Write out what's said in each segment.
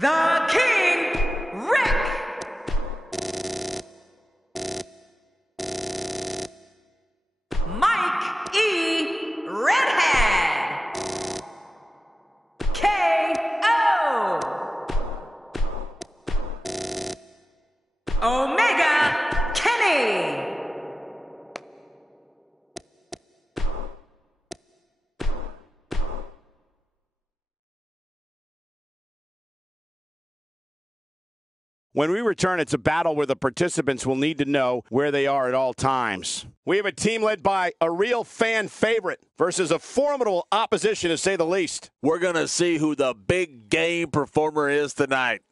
The King, Rick. Mike E. Redhead. K.O. Omega Kenny. When we return, it's a battle where the participants will need to know where they are at all times. We have a team led by a real fan favorite versus a formidable opposition, to say the least. We're going to see who the big game performer is tonight.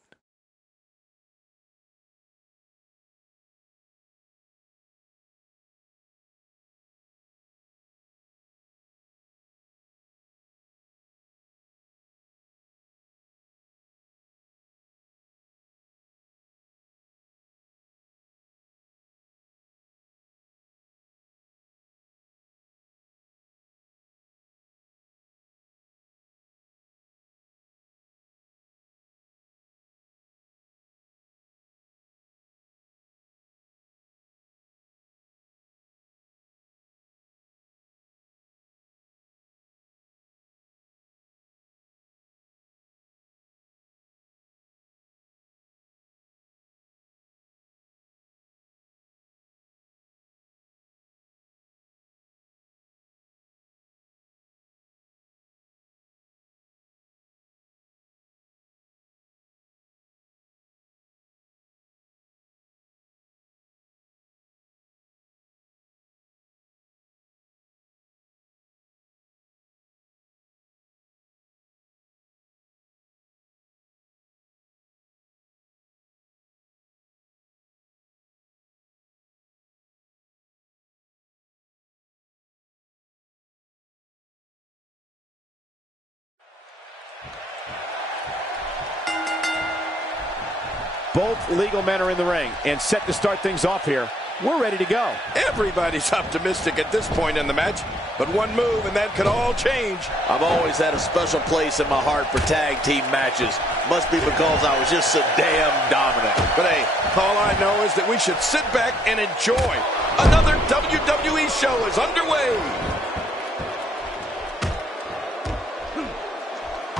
Both legal men are in the ring and set to start things off here. We're ready to go. Everybody's optimistic at this point in the match, but one move and that could all change. I've always had a special place in my heart for tag team matches. Must be because I was just so damn dominant. But hey, all I know is that we should sit back and enjoy. Another WWE show is underway.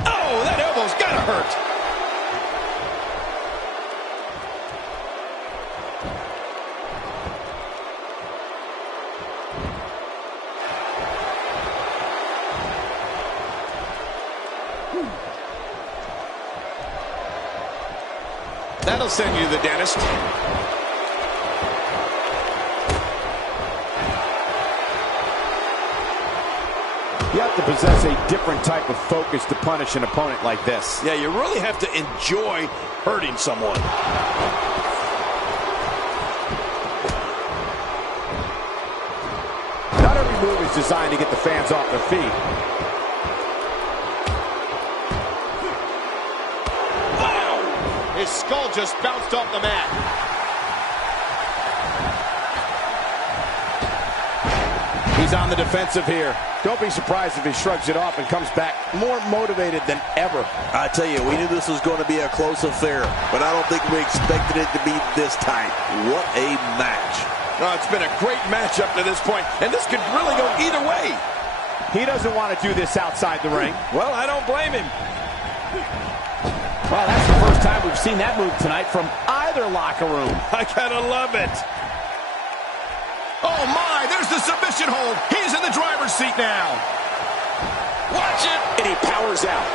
Oh, that elbow's gotta hurt. That'll send you to the dentist. You have to possess a different type of focus to punish an opponent like this. Yeah, you really have to enjoy hurting someone. Not every move is designed to get the fans off their feet. His skull just bounced off the mat. He's on the defensive here. Don't be surprised if he shrugs it off and comes back more motivated than ever. I tell you, we knew this was going to be a close affair, but I don't think we expected it to be this tight. What a match. No, it's been a great match up to this point, and this could really go either way. He doesn't want to do this outside the ring. Well, I don't blame him. Well, that's the first time we've seen that move tonight from either locker room. I gotta love it. Oh my, there's the submission hold. He's in the driver's seat now. Watch it. And he powers out.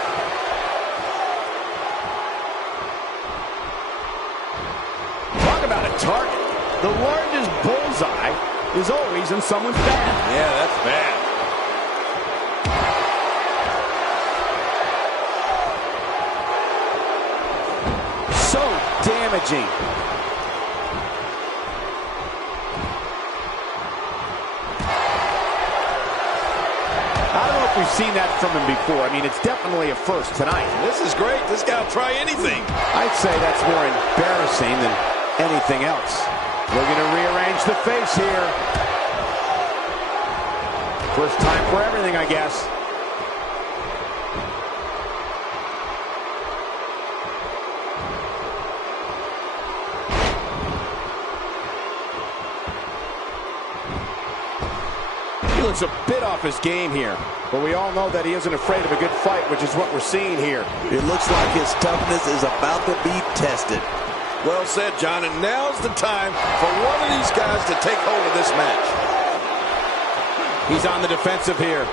Talk about a target. The largest bullseye is always in someone's back. Yeah, that's bad. So damaging. I don't know if we've seen that from him before. I mean, it's definitely a first tonight. This is great. This guy will try anything. I'd say that's more embarrassing than anything else. Looking to rearrange the face here. First time for everything, I guess. looks a bit off his game here. But we all know that he isn't afraid of a good fight, which is what we're seeing here. It looks like his toughness is about to be tested. Well said, John, and now's the time for one of these guys to take hold of this match. He's on the defensive here.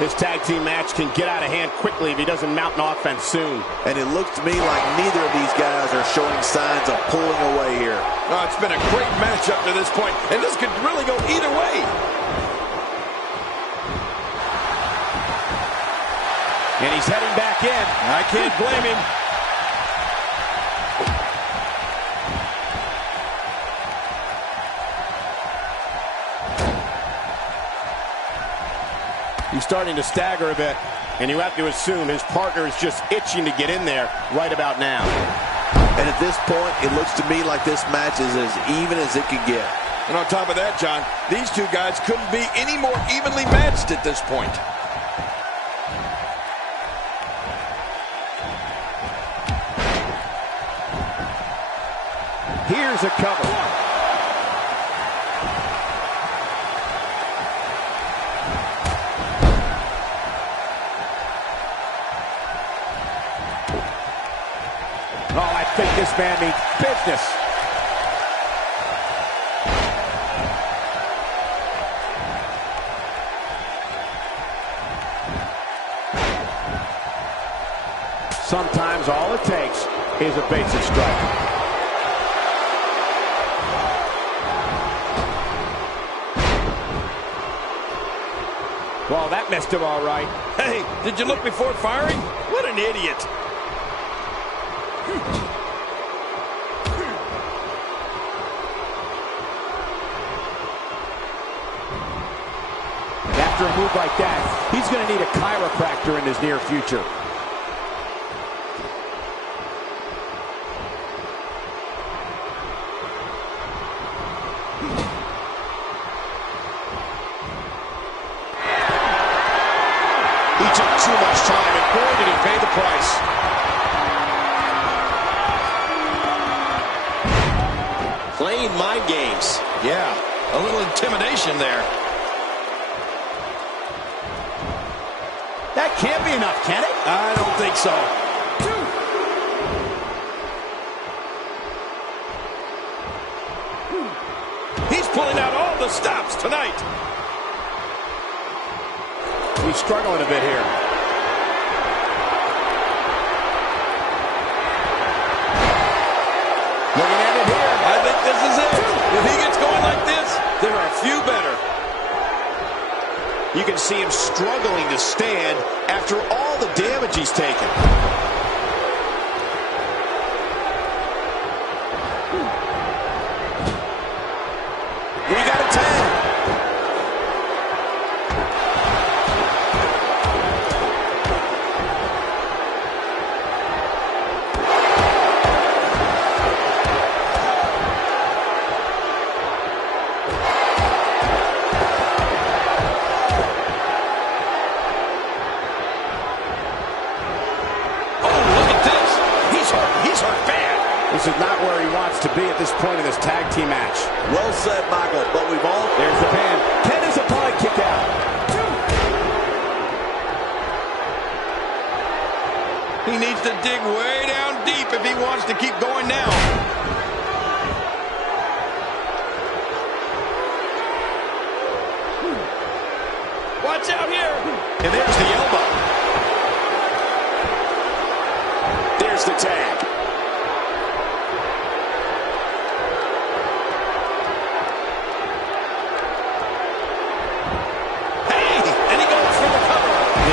This tag team match can get out of hand quickly if he doesn't mount an offense soon. And it looks to me like neither of these guys are showing signs of pulling away here. Oh, it's been a great match up to this point, and this could really go either way. And he's heading back in. I can't blame him. He's starting to stagger a bit, and you have to assume his partner is just itching to get in there right about now. And at this point, it looks to me like this match is as even as it could get. And on top of that, John, these two guys couldn't be any more evenly matched at this point. Here's a cover. Oh, I think this man means business. Sometimes all it takes is a basic strike. Well, that messed him all right. Hey, did you look before firing? What an idiot. After a move like that, he's going to need a chiropractor in his near future. He took too much time, and boy, did he pay the price. Playing mind games. Yeah, a little intimidation there. That can't be enough, can it? I don't think so. He's pulling out all the stops tonight. He's struggling a bit here. Looking at it here. I think this is it. If he gets going like this, there are a few better. You can see him struggling to stand after all the damage he's taken. We got a tag. This is not where he wants to be at this point in this tag team match. Well said, Michael, but we've all... There's the pin. Ken is applied kick out. He needs to dig way down deep if he wants to keep going now. Watch out here. And there's the elbow. There's the tag.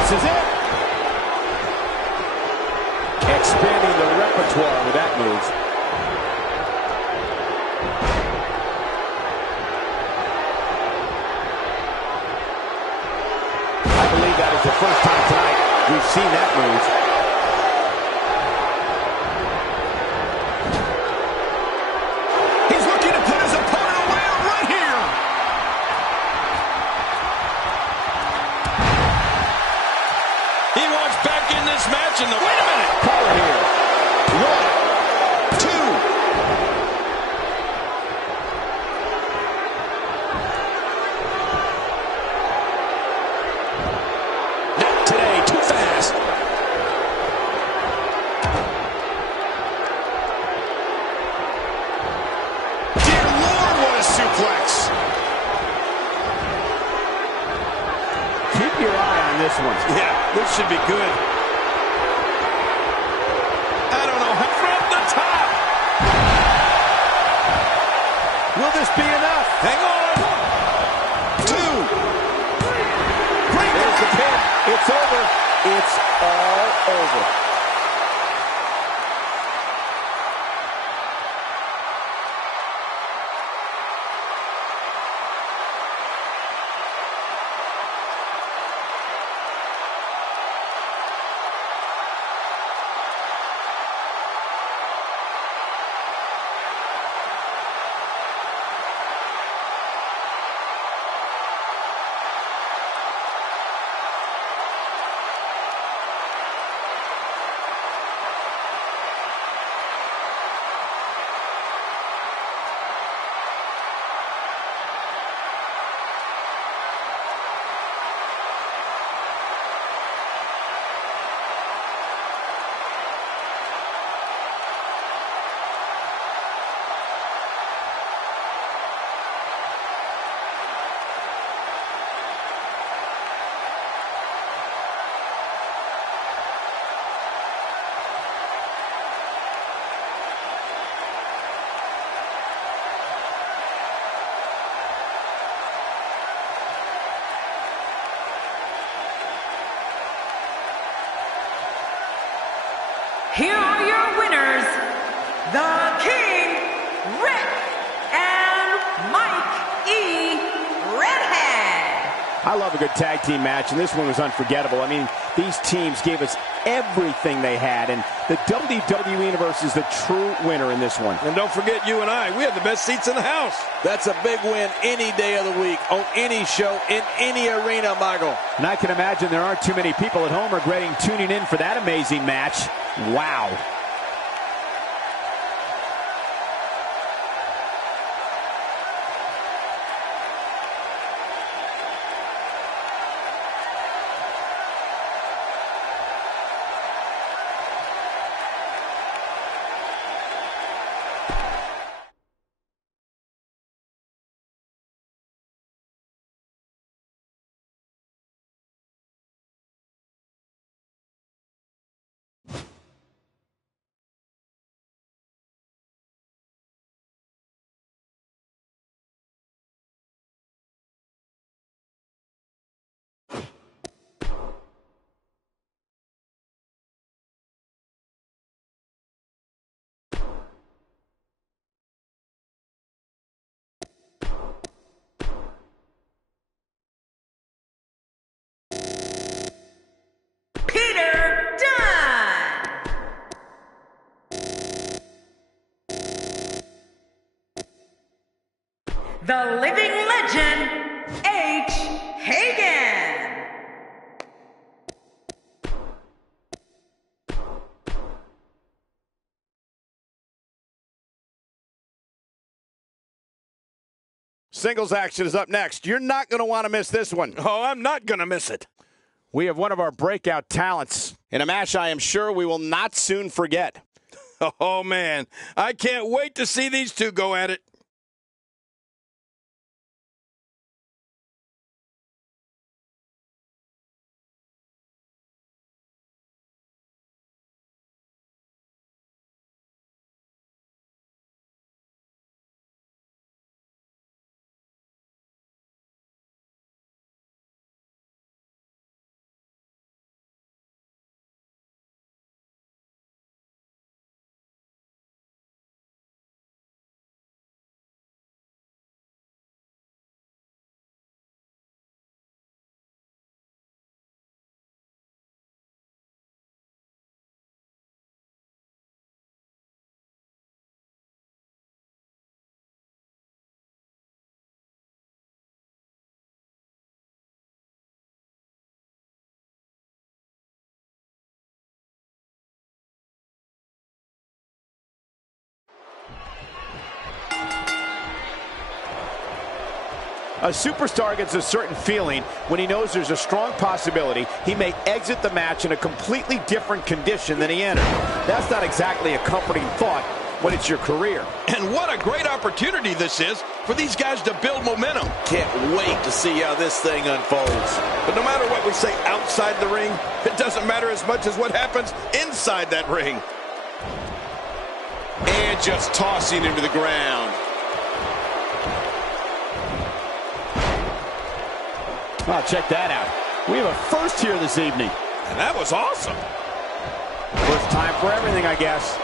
This is it. Expanding the repertoire with that move. I believe that is the first time tonight we've seen that move. He's looking to put his opponent away right here. He wants back in this match in the... Wait a minute! Cover here. 1, 2. one. Yeah, this should be good. I don't know. From the top. Will this be enough? Hang on. 1, 2. There's the pin. It's over. It's all over. Here are your winners, the King, Rick, and Mike E. Redhead. I love a good tag team match, and this one was unforgettable. I mean, these teams gave us everything they had, and the WWE Universe is the true winner in this one. And don't forget, you and I, we have the best seats in the house. That's a big win any day of the week, on any show, in any arena, Michael. And I can imagine there aren't too many people at home regretting tuning in for that amazing match. Wow. The living legend, H. Hagen. Singles action is up next. You're not going to want to miss this one. Oh, I'm not going to miss it. We have one of our breakout talents in a match I am sure we will not soon forget. Oh, man. I can't wait to see these two go at it. A superstar gets a certain feeling when he knows there's a strong possibility he may exit the match in a completely different condition than he entered. That's not exactly a comforting thought when it's your career. And what a great opportunity this is for these guys to build momentum. Can't wait to see how this thing unfolds. But no matter what we say outside the ring, it doesn't matter as much as what happens inside that ring. And just tossing him to the ground. Oh, check that out. We have a first here this evening. And that was awesome. First time for everything, I guess.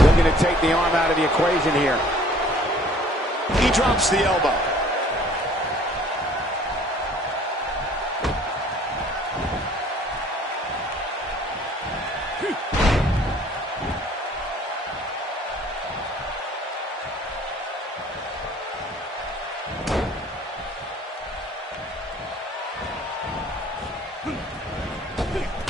Looking to take the arm out of the equation here. He drops the elbow.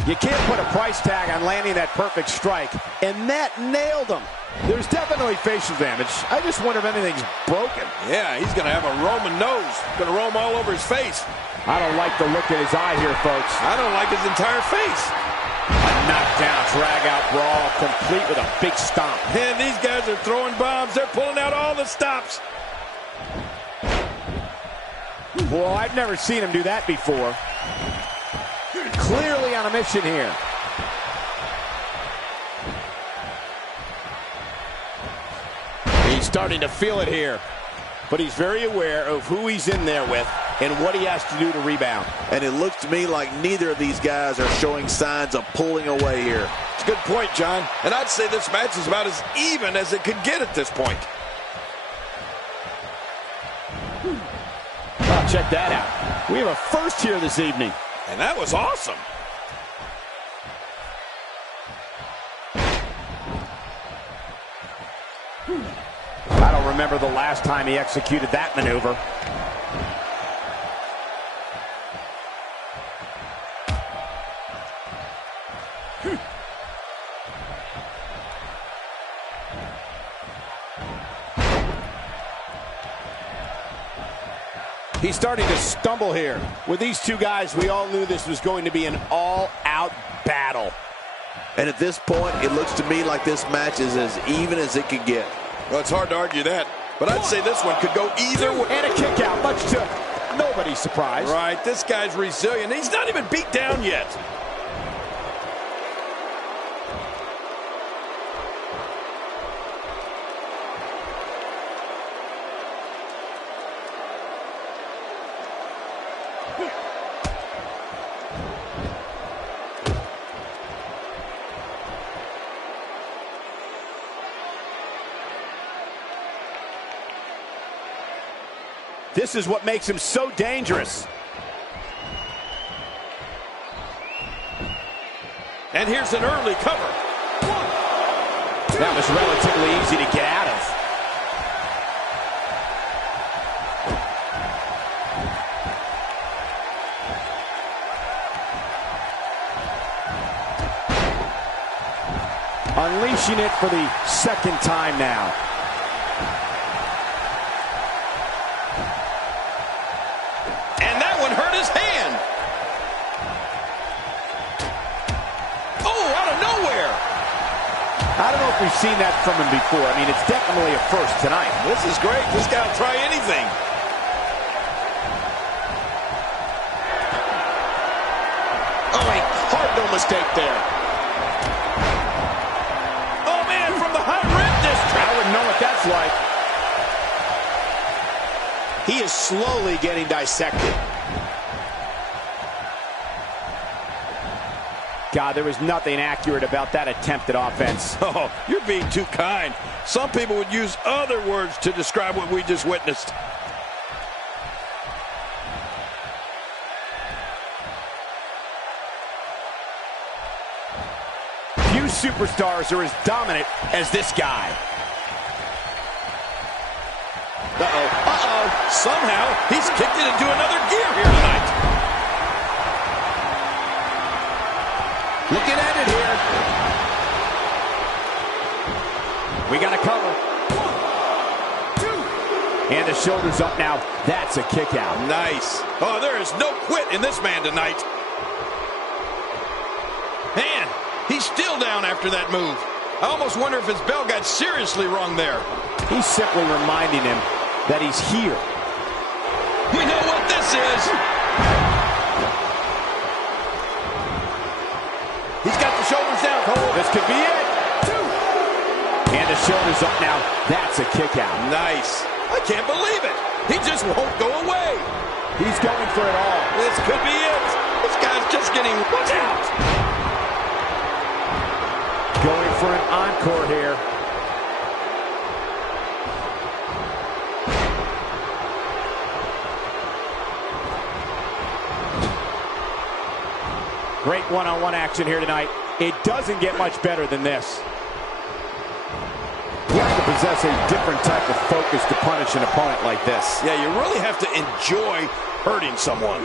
You can't put a price tag on landing that perfect strike, and that nailed him. There's definitely facial damage. I just wonder if anything's broken. Yeah, he's going to have a Roman nose. Going to roam all over his face. I don't like the look in his eye here, folks. I don't like his entire face. A knockdown, drag-out brawl, complete with a big stomp. And these guys are throwing bombs. They're pulling out all the stops. Well, I've never seen him do that before. Clearly on a mission here. He's starting to feel it here. But he's very aware of who he's in there with and what he has to do to rebound. And it looks to me like neither of these guys are showing signs of pulling away here. It's a good point, John. And I'd say this match is about as even as it could get at this point. Oh, check that out. We have a first here this evening. And that was awesome. I don't remember the last time he executed that maneuver. He's starting to stumble here. With these two guys, we all knew this was going to be an all-out battle. And at this point, it looks to me like this match is as even as it could get. Well, it's hard to argue that, but I'd say this one could go either way. And a kick out, much to nobody's surprise. Right, this guy's resilient. He's not even beat down yet. This is what makes him so dangerous. And here's an early cover. That was relatively easy to get out of. Unleashing it for the second time now. And that one hurt his hand. Oh, out of nowhere. I don't know if we've seen that from him before. I mean, it's definitely a first tonight. This is great. This guy will try anything. Oh, wait, hard no mistake there. Oh, man, from the high rib district. I wouldn't know what that's like. He is slowly getting dissected. God, there was nothing accurate about that attempted offense. Oh, you're being too kind. Some people would use other words to describe what we just witnessed. Few superstars are as dominant as this guy. Uh-oh, uh-oh. Somehow, he's kicked it into another gear here tonight. Looking at it here. We got a cover. 1, 2. And the shoulders up now. That's a kick out. Nice. Oh, there is no quit in this man tonight. still down after that move. I almost wonder if his bell got seriously wrong there. He's simply reminding him that he's here. We know what this is. He's got the shoulders down, Cole. This could be it. And the shoulders up now. That's a kick out. Nice. I can't believe it. He just won't go away. He's going for it all. This could be it. This guy's just getting... Watch out. Going for an encore here. Great one-on-one action here tonight. It doesn't get much better than this. You have to possess a different type of focus to punish an opponent like this. Yeah, you really have to enjoy hurting someone.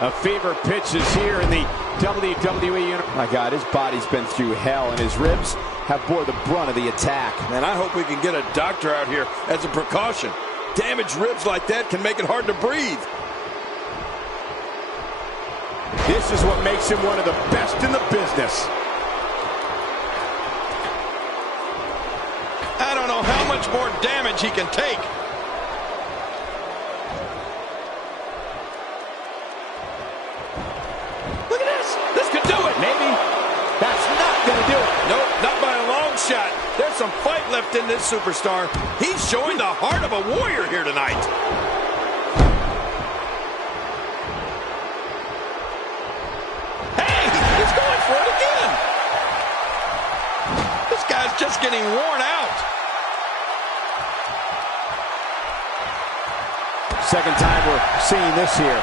A fever pitch is here in the WWE universe. My God, his body's been through hell, and his ribs have bore the brunt of the attack. And I hope we can get a doctor out here as a precaution. Damaged ribs like that can make it hard to breathe. This is what makes him one of the best in the business. I don't know how much more damage he can take. Look at this. This could do it. Maybe. That's not going to do it. Nope, not by a long shot. There's some fight left in this superstar. He's showing the heart of a warrior here tonight. Hey, he's going for it again. This guy's just getting worn out. Second time we're seeing this here.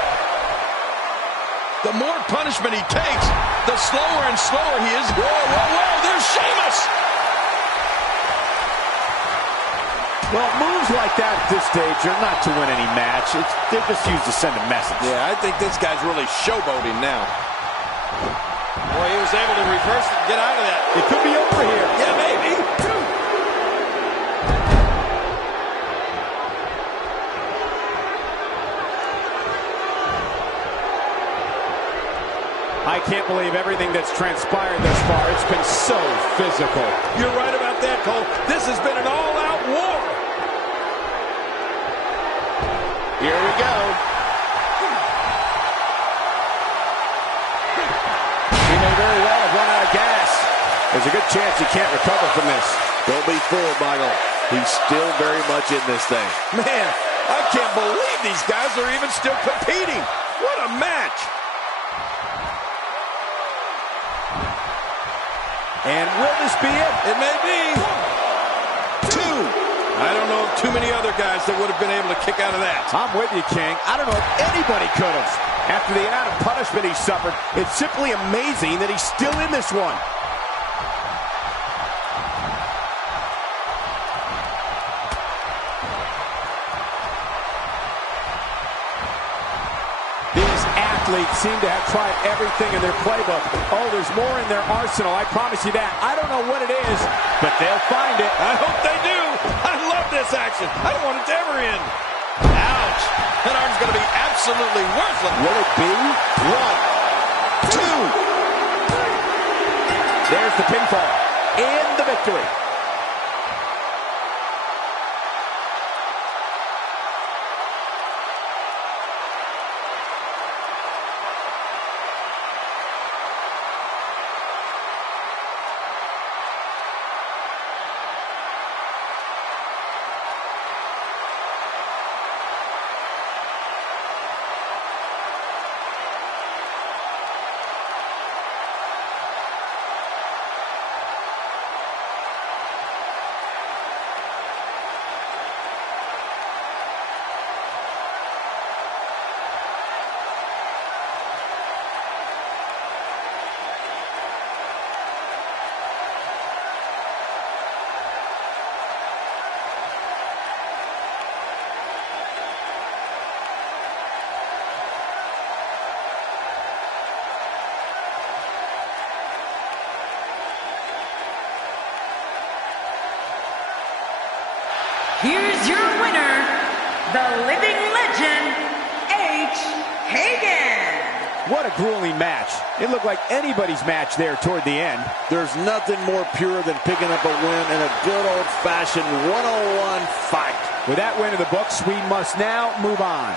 The more punishment he takes, the slower and slower he is. Whoa, whoa, whoa, there's Sheamus. Well, moves like that at this stage are not to win any match. They're just used to send a message. Yeah, I think this guy's really showboating now. Boy, he was able to reverse it and get out of that. It could be over here. Yeah, maybe. I can't believe everything that's transpired thus far. It's been so physical. You're right about that, Cole. This has been an all-out war. Here we go. He may very well have run out of gas. There's a good chance he can't recover from this. Don't be fooled, Michael. He's still very much in this thing. Man, I can't believe these guys are even still competing. What a match. And will this be it? It may be. 2. I don't know of too many other guys that would have been able to kick out of that. I'm with you, King. I don't know if anybody could have. After the amount of punishment he suffered, it's simply amazing that he's still in this one. Athletes seem to have tried everything in their playbook. Oh, there's more in their arsenal, I promise you that. I don't know what it is, but they'll find it. I hope they do. I love this action. I don't want it to ever end. Ouch. That arm's going to be absolutely worthless. Will it be? 1, 2. There's the pinfall and the victory. here's your winner, the living legend, H. Hagen. What a grueling match. It looked like anybody's match there toward the end. There's nothing more pure than picking up a win in a good old-fashioned one-on-one fight. With that win in the books, we must now move on.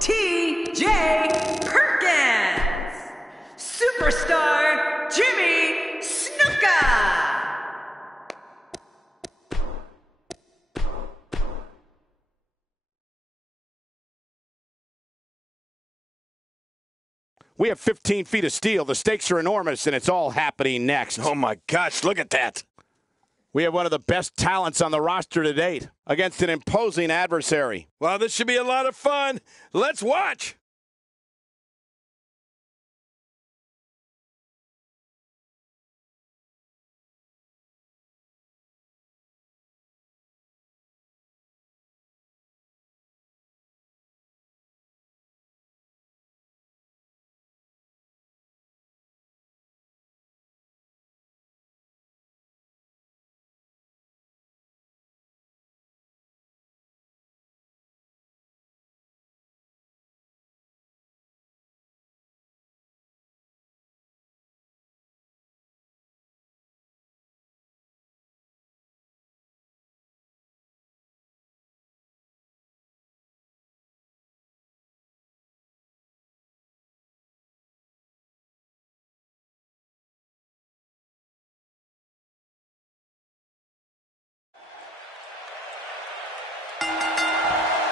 T.J. Perkins, Superstar Jimmy Snuka. We have 15 feet of steel. The stakes are enormous, and it's all happening next. Oh, my gosh, look at that. We have one of the best talents on the roster to date against an imposing adversary. Well, this should be a lot of fun. Let's watch.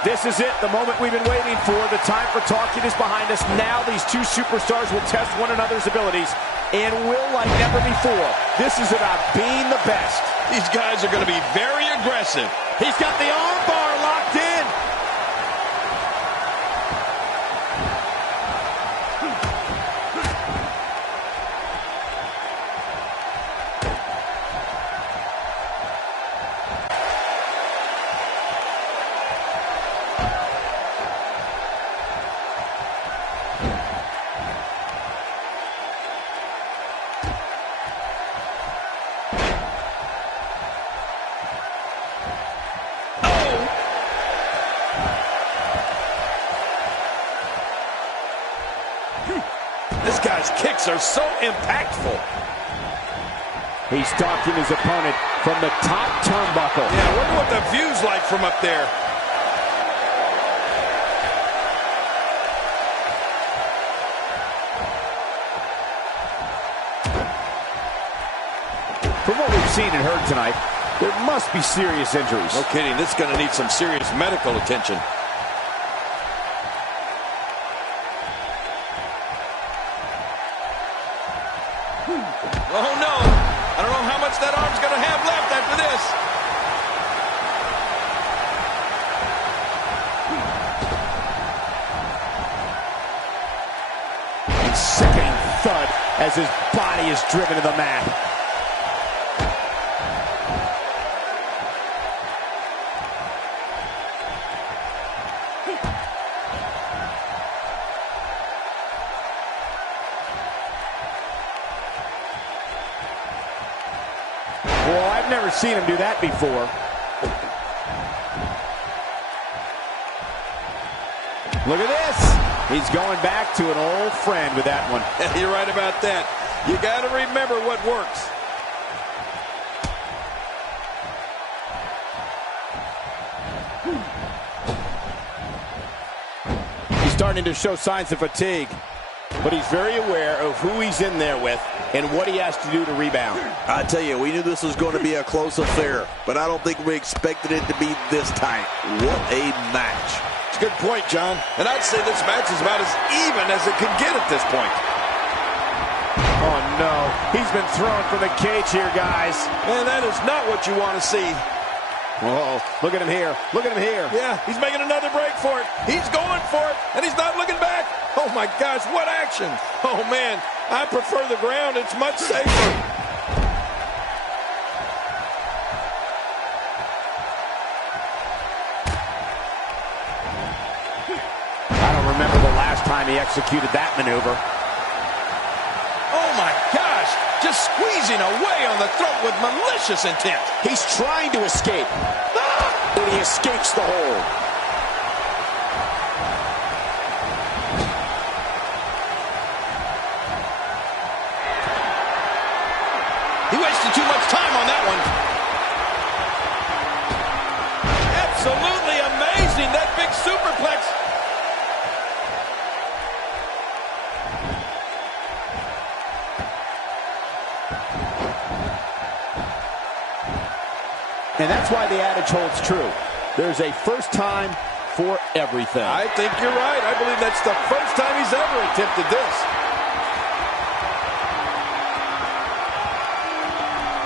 This is it, the moment we've been waiting for. The time for talking is behind us. Now these two superstars will test one another's abilities and will like never before. This is about being the best. These guys are going to be very aggressive. He's got the arm bar locked in. This guy's kicks are so impactful. He's stalking his opponent from the top turnbuckle. Yeah, I wonder what the view's like from up there. From what we've seen and heard tonight, there must be serious injuries. No kidding, this is going to need some serious medical attention. Oh, no. I don't know how much that arm's going to have left after this. A sickening thud as his body is driven to the mat. Well, I've never seen him do that before. Look at this. He's going back to an old friend with that one. You're right about that. You got to remember what works. He's starting to show signs of fatigue, but he's very aware of who he's in there with and what he has to do to rebound. I tell you, we knew this was going to be a close affair, but I don't think we expected it to be this tight. What a match. It's a good point, John. And I'd say this match is about as even as it could get at this point. no. He's been thrown from the cage here, guys. Man, that is not what you want to see. Whoa, look at him here. Look at him here. Yeah, he's making another break for it. He's going for it, and he's not looking back. Oh, my gosh, what action. Oh, man, I prefer the ground. It's much safer. I don't remember the last time he executed that maneuver. Oh, my gosh, just squeezing away on the throat with malicious intent. He's trying to escape. And he escapes the hold. He wasted too much time on that one. Absolutely amazing, that big superplex. And that's why the adage holds true. There's a first time for everything. I think you're right. I believe that's the first time he's ever attempted this.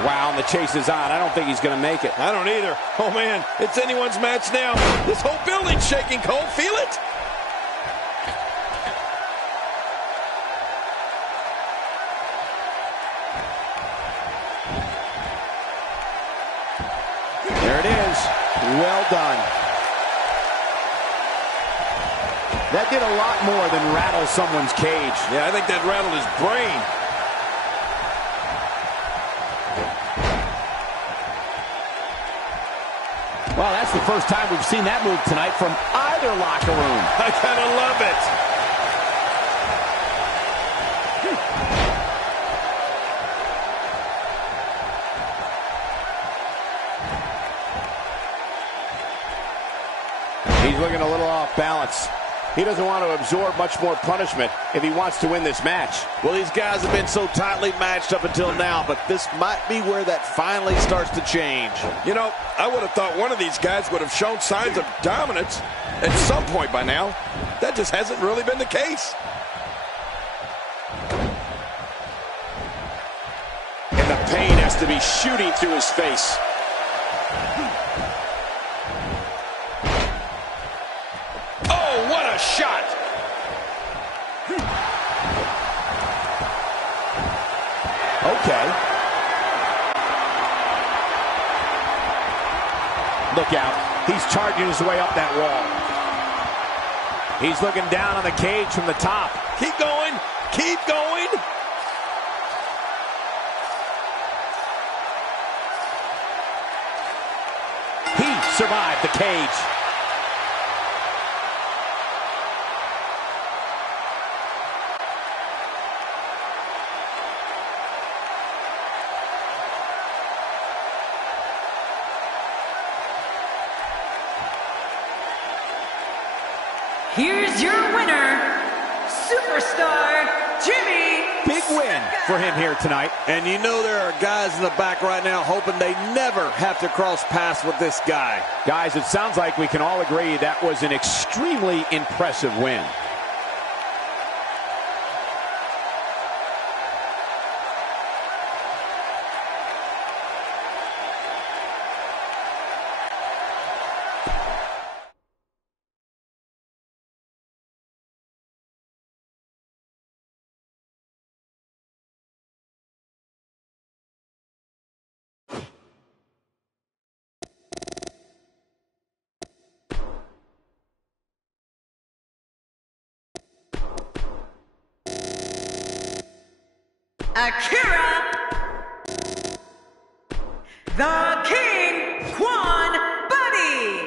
Wow, and the chase is on. I don't think he's going to make it. I don't either. Oh, man, it's anyone's match now. This whole building's shaking, Cole. Feel it? There it is. Well done. That did a lot more than rattle someone's cage. Yeah, I think that rattled his brain. Well, that's the first time we've seen that move tonight from either locker room. I kind of love it. He's looking a little off balance. He doesn't want to absorb much more punishment if he wants to win this match. Well, these guys have been so tightly matched up until now, but this might be where that finally starts to change. You know, I would have thought one of these guys would have shown signs of dominance at some point by now. That just hasn't really been the case. And the pain has to be shooting through his face. Oh, what a shot! Okay. Look out. He's charging his way up that wall. He's looking down on the cage from the top. Keep going. Keep going. He survived the cage. Here's your winner, Superstar Jimmy. Big win for him here tonight. And you know there are guys in the back right now hoping they never have to cross paths with this guy. Guys, it sounds like we can all agree that was an extremely impressive win. Akira, the King Quan Buddy.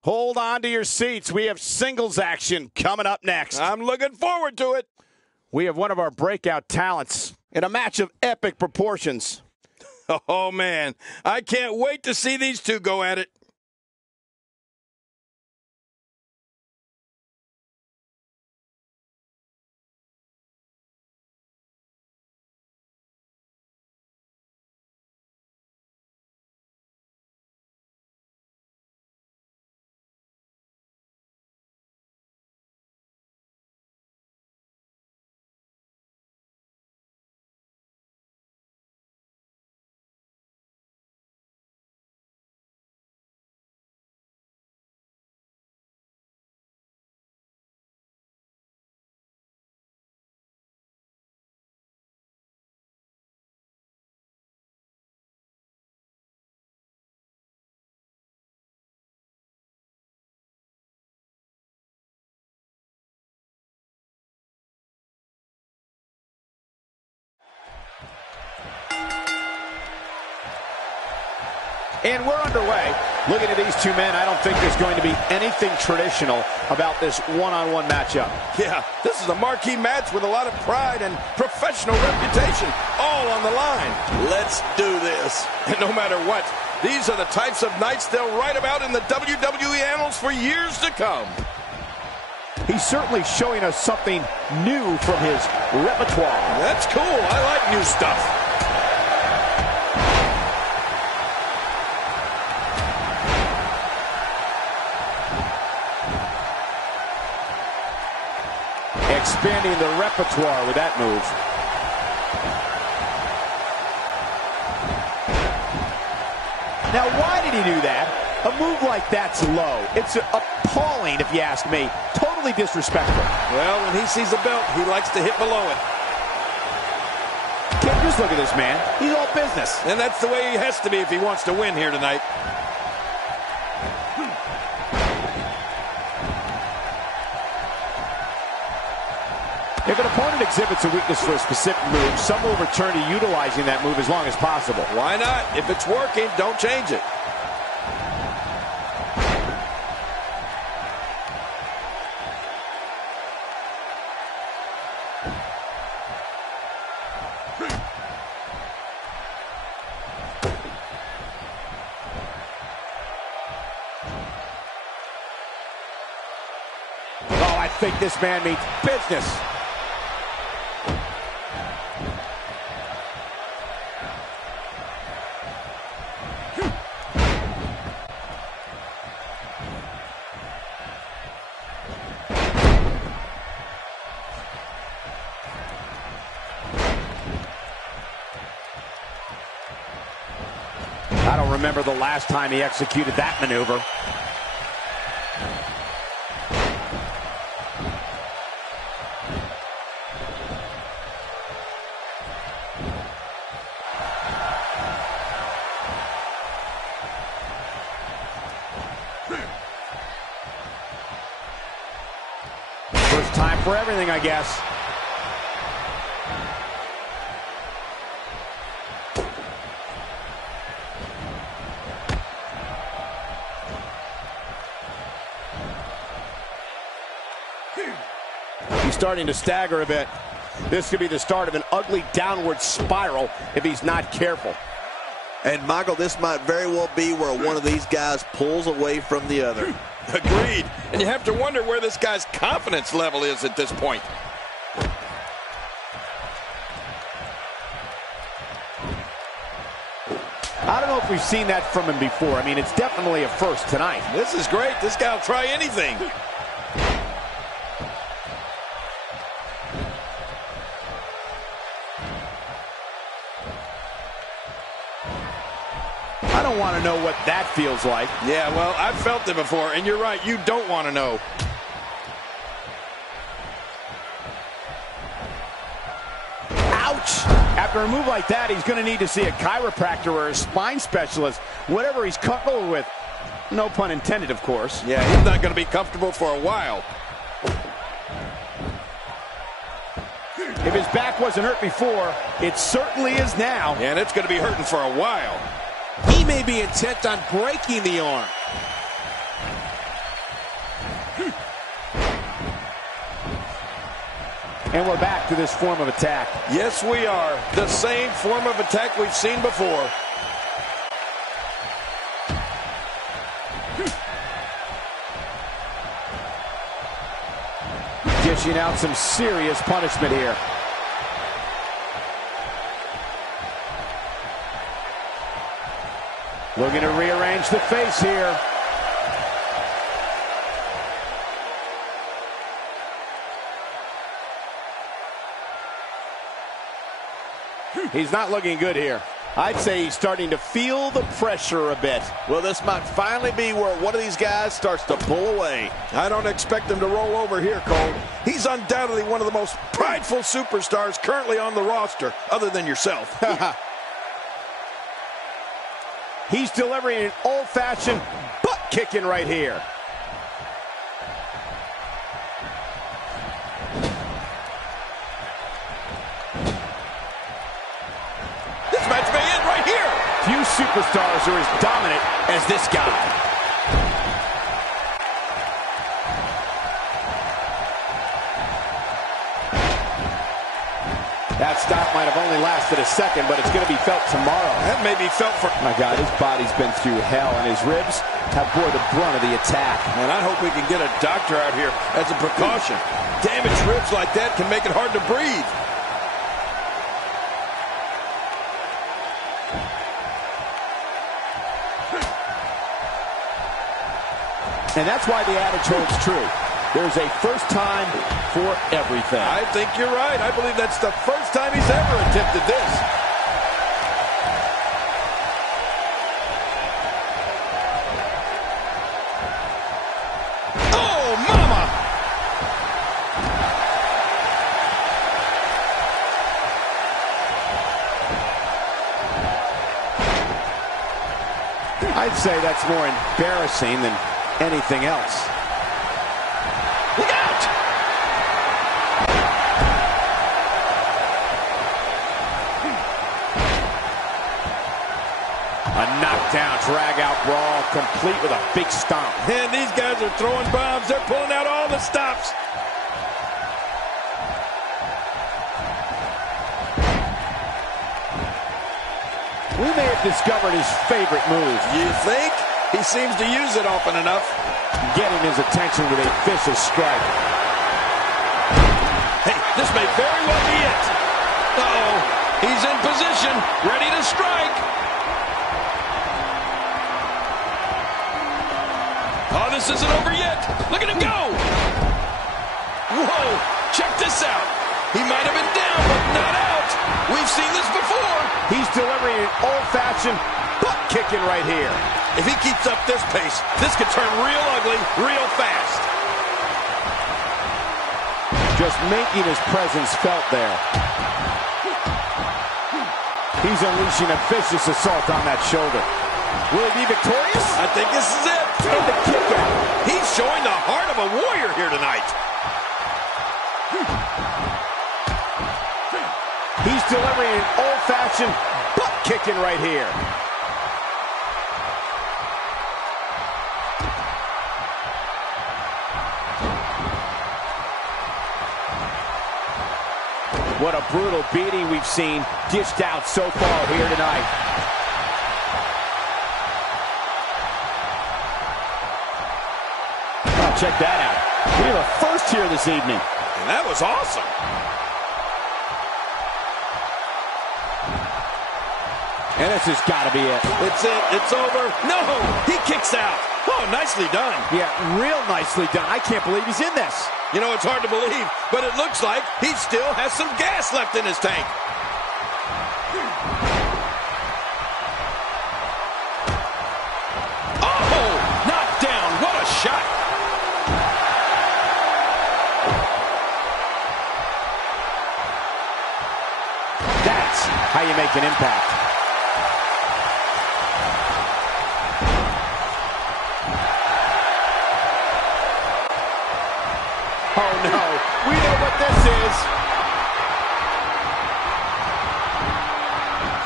Hold on to your seats. We have singles action coming up next. I'm looking forward to it. We have one of our breakout talents in a match of epic proportions. Oh, man. I can't wait to see these two go at it. And we're underway. Looking at these two men, I don't think there's going to be anything traditional about this one-on-one matchup. Yeah, this is a marquee match with a lot of pride and professional reputation, all on the line. Let's do this. And no matter what, these are the types of nights they'll write about in the WWE annals for years to come. He's certainly showing us something new from his repertoire. That's cool. I like new stuff. Expanding the repertoire with that move. Now, why did he do that? A move like that's low. It's appalling, if you ask me. Totally disrespectful. Well, when he sees a belt, he likes to hit below it. Kid, just look at this man. He's all business. And that's the way he has to be if he wants to win here tonight. If an opponent exhibits a weakness for a specific move, some will return to utilizing that move as long as possible. Why not? If it's working, don't change it. Oh, I think this man means business. I don't remember the last time he executed that maneuver. First time for everything, I guess. He's starting to stagger a bit. This could be the start of an ugly downward spiral if he's not careful. And Michael, this might very well be where one of these guys pulls away from the other. Agreed. And you have to wonder where this guy's confidence level is at this point. I don't know if we've seen that from him before. I mean, it's definitely a first tonight. This is great. This guy will try anything. I don't want to know what that feels like. Yeah, well, I've felt it before, and you're right, you don't want to know. Ouch! After a move like that, he's going to need to see a chiropractor or a spine specialist, whatever he's comfortable with. No pun intended, of course. Yeah, he's not going to be comfortable for a while. If his back wasn't hurt before, it certainly is now. And it's going to be hurting for a while. He may be intent on breaking the arm. And we're back to this form of attack. Yes, we are. The same form of attack we've seen before. Dishing out some serious punishment here. Looking to rearrange the face here. He's not looking good here. I'd say he's starting to feel the pressure a bit. Well, this might finally be where one of these guys starts to pull away. I don't expect him to roll over here, Cole. He's undoubtedly one of the most prideful superstars currently on the roster, other than yourself. He's delivering an old-fashioned butt-kicking right here. Few superstars are as dominant as this guy. That stop might have only lasted a second, but it's going to be felt tomorrow. That may be felt for... My God, his body's been through hell, and his ribs have bore the brunt of the attack. And I hope we can get a doctor out here as a precaution. Damaged ribs like that can make it hard to breathe. And that's why the adage holds true. There's a first time for everything. I think you're right. I believe that's the first time he's ever attempted this. Oh, mama! I'd say that's more embarrassing than anything else. Look out! A knockdown, drag-out brawl, complete with a big stomp. And these guys are throwing bombs. They're pulling out all the stops. We may have discovered his favorite move. You think? He seems to use it often enough. Getting his attention with a vicious strike. Hey, this may very well be it. Uh-oh. He's in position, ready to strike. Oh, this isn't over yet. Look at him go. Whoa, check this out. He might have been down, but not out. We've seen this before. He's delivering an old-fashioned butt kicking right here. If he keeps up this pace, this could turn real ugly real fast. Just making his presence felt there. He's unleashing a vicious assault on that shoulder. Will he be victorious? I think this is it. And the kick out. He's showing the heart of a warrior here tonight. He's delivering an old-fashioned butt kicking right here. What a brutal beating we've seen dished out so far here tonight. Oh, check that out. We have a first here this evening. And that was awesome. And this has got to be it. It's it. It's over. No, he kicks out. Oh, nicely done. Yeah, real nicely done. I can't believe he's in this. You know, it's hard to believe, but it looks like he still has some gas left in his tank. Oh, knocked down. What a shot. That's how you make an impact. Oh, no. We know what this is.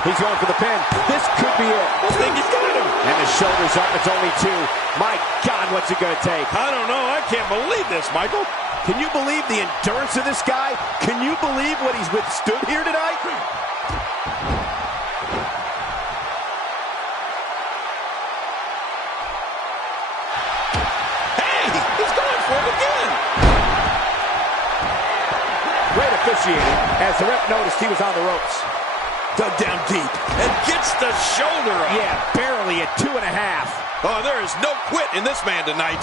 He's going for the pin. This could be it. I think he's got him. And the shoulder's up. It's only two. My God, what's it going to take? I don't know. I can't believe this, Michael. Can you believe the endurance of this guy? Can you believe what he's withstood here tonight? Hey, he's going for it again. Great officiating as the ref noticed he was on the ropes. Dug down deep and gets the shoulder up. Yeah, barely at 2.5. Oh, there is no quit in this man tonight.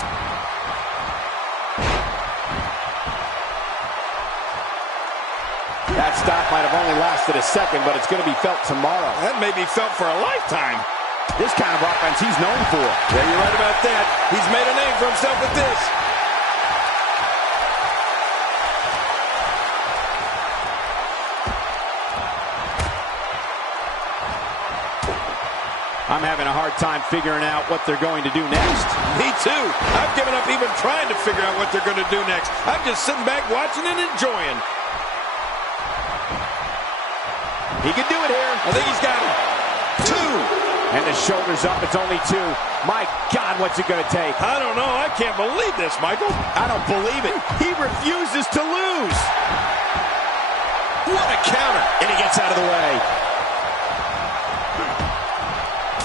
That stop might have only lasted a second, but it's going to be felt tomorrow. That may be felt for a lifetime. This kind of offense he's known for. Yeah, you're right about that. He's made a name for himself with this. I'm having a hard time figuring out what they're going to do next. Me too. I've given up even trying to figure out what they're going to do next. I'm just sitting back watching and enjoying. He can do it here. I think he's got him. 2. And the shoulders up, it's only 2. My God, what's it going to take? I don't know. I can't believe this, Michael. I don't believe it. He refuses to lose. What a counter. And he gets out of the way.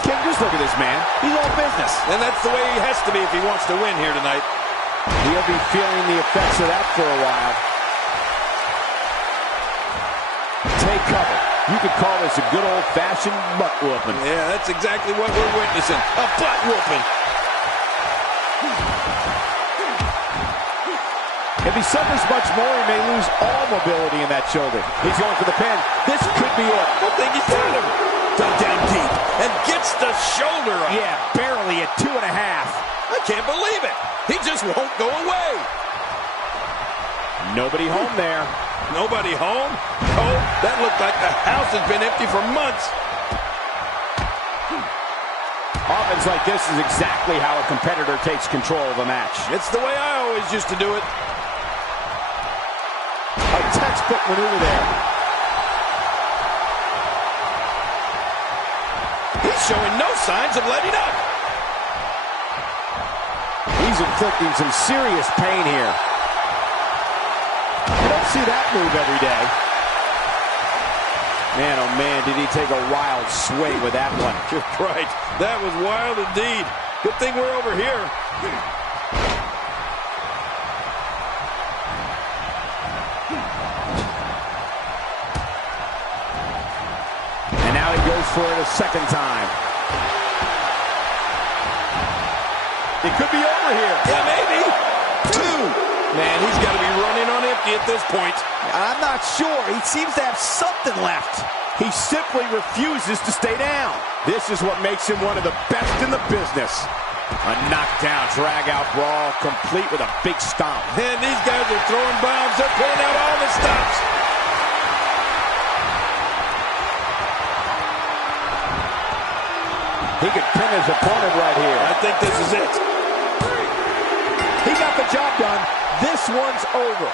King, just look at this man. He's all business. And that's the way he has to be if he wants to win here tonight. He'll be feeling the effects of that for a while. Take cover. You could call this a good old-fashioned butt whooping. Yeah, that's exactly what we're witnessing. A butt whooping. If he suffers much more, he may lose all mobility in that shoulder. He's going for the pin. This could be it. I think he's got him. Dug down deep and gets the shoulder up. Yeah, barely at 2.5. I can't believe it. He just won't go away. Nobody home there. Nobody home? Oh, that looked like the house has been empty for months. Offense like this is exactly how a competitor takes control of a match. It's the way I always used to do it. A textbook maneuver there. He's showing no signs of letting up. He's inflicting some serious pain here. You don't see that move every day. Man, oh man, did he take a wild swing with that one. You're right. That was wild indeed. Good thing we're over here. And now he goes for it a second time. It could be over here. Yeah, maybe. 2. Man, he's got to be running on empty at this point. I'm not sure. He seems to have something left. He simply refuses to stay down. This is what makes him one of the best in the business. A knockdown, drag-out brawl, complete with a big stomp. And these guys are throwing bombs. They're pulling out all the stops. He could pin his opponent right here. I think this is it. He got the job done. This one's over.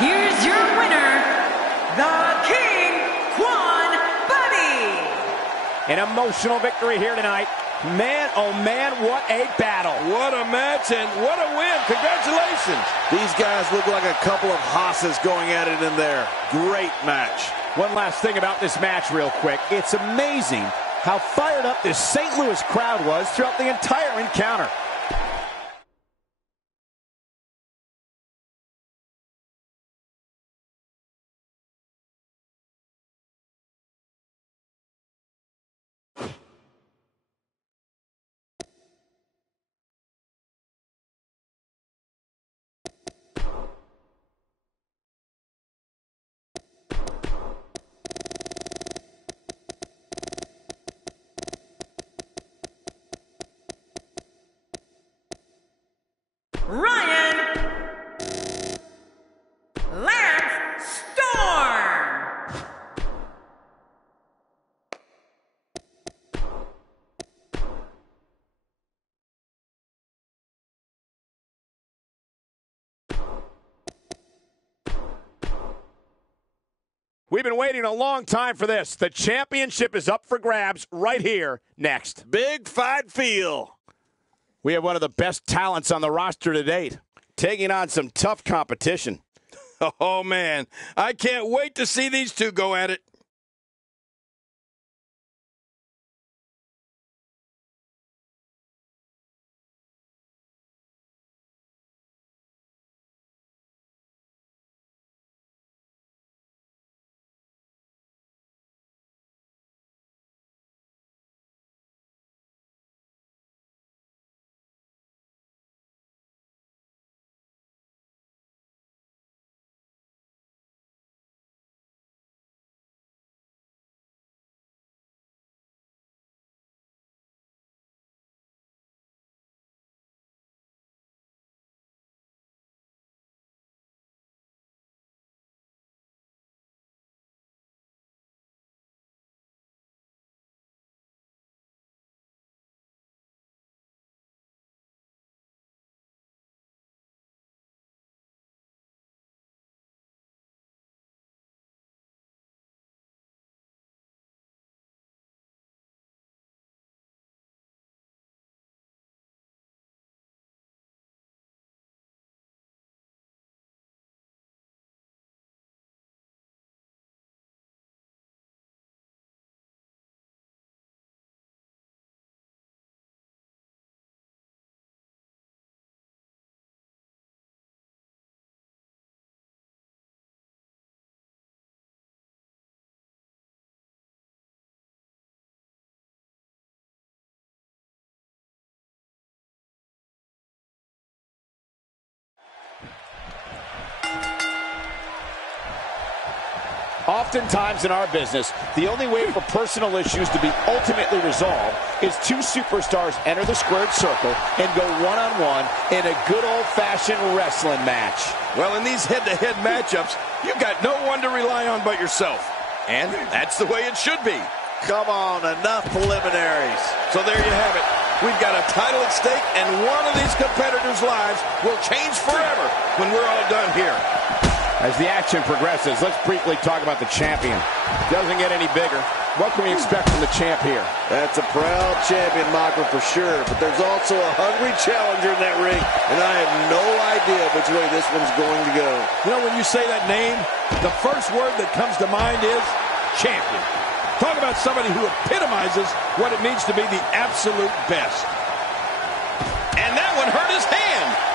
Here's your winner, the King, Buddy. An emotional victory here tonight. Man, oh man, what a battle. What a match and what a win. Congratulations. These guys look like a couple of hosses going at it in there. Great match. One last thing about this match real quick. It's amazing how fired up this St. Louis crowd was throughout the entire encounter. Ryan Lance Storm. We've been waiting a long time for this. The championship is up for grabs right here next. Big fight feel. We have one of the best talents on the roster to date, taking on some tough competition. Oh, man. I can't wait to see these two go at it. Oftentimes in our business, the only way for personal issues to be ultimately resolved is two superstars enter the squared circle and go one-on-one in a good old-fashioned wrestling match. Well, in these head-to-head matchups, you've got no one to rely on but yourself. And that's the way it should be. Come on, enough preliminaries. So there you have it. We've got a title at stake, and one of these competitors' lives will change forever when we're all done here. As the action progresses, let's briefly talk about the champion. Doesn't get any bigger. What can we expect from the champ here? That's a proud champion, Michael, for sure. But there's also a hungry challenger in that ring, and I have no idea which way this one's going to go. You know, when you say that name, the first word that comes to mind is champion. Talk about somebody who epitomizes what it means to be the absolute best. And that one hurt his hand.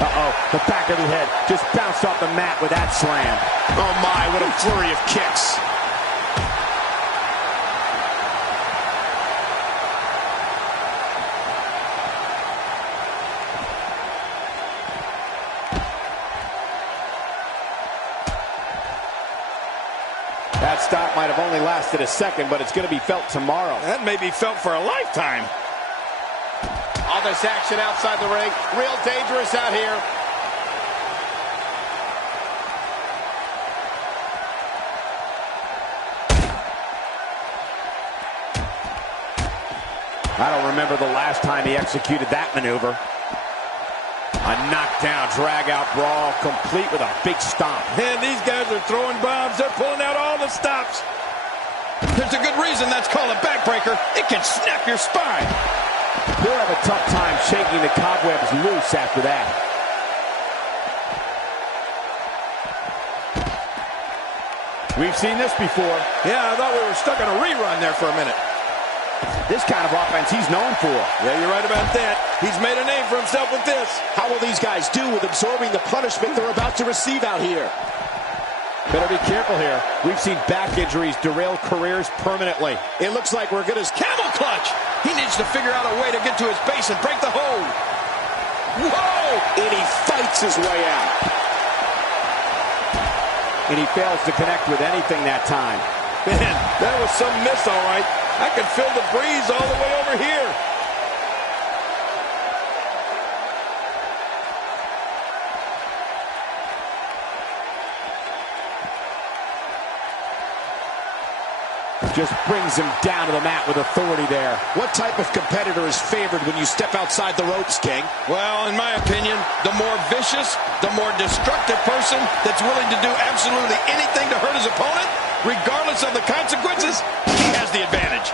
Uh-oh, the back of the head just bounced off the mat with that slam. Oh my, what a flurry of kicks. That stop might have only lasted a second, but it's going to be felt tomorrow. That may be felt for a lifetime. All this action outside the ring. Real dangerous out here. I don't remember the last time he executed that maneuver. A knockdown, drag-out brawl, complete with a big stomp. And these guys are throwing bombs. They're pulling out all the stops. There's a good reason that's called a backbreaker. It can snap your spine. He'll have a tough time shaking the cobwebs loose after that. We've seen this before. Yeah, I thought we were stuck in a rerun there for a minute. This kind of offense he's known for. Yeah, you're right about that. He's made a name for himself with this. How will these guys do with absorbing the punishment they're about to receive out here? Better be careful here. We've seen back injuries derail careers permanently. It looks like we're going to... Camel clutch! He needs to figure out a way to get to his base and break the hold. Whoa! And he fights his way out. And he fails to connect with anything that time. Man, that was some miss, all right. I can feel the breeze all the way over here. Just brings him down to the mat with authority there. What type of competitor is favored when you step outside the ropes, King? Well, in my opinion, the more vicious, the more destructive person that's willing to do absolutely anything to hurt his opponent, regardless of the consequences, he has the advantage.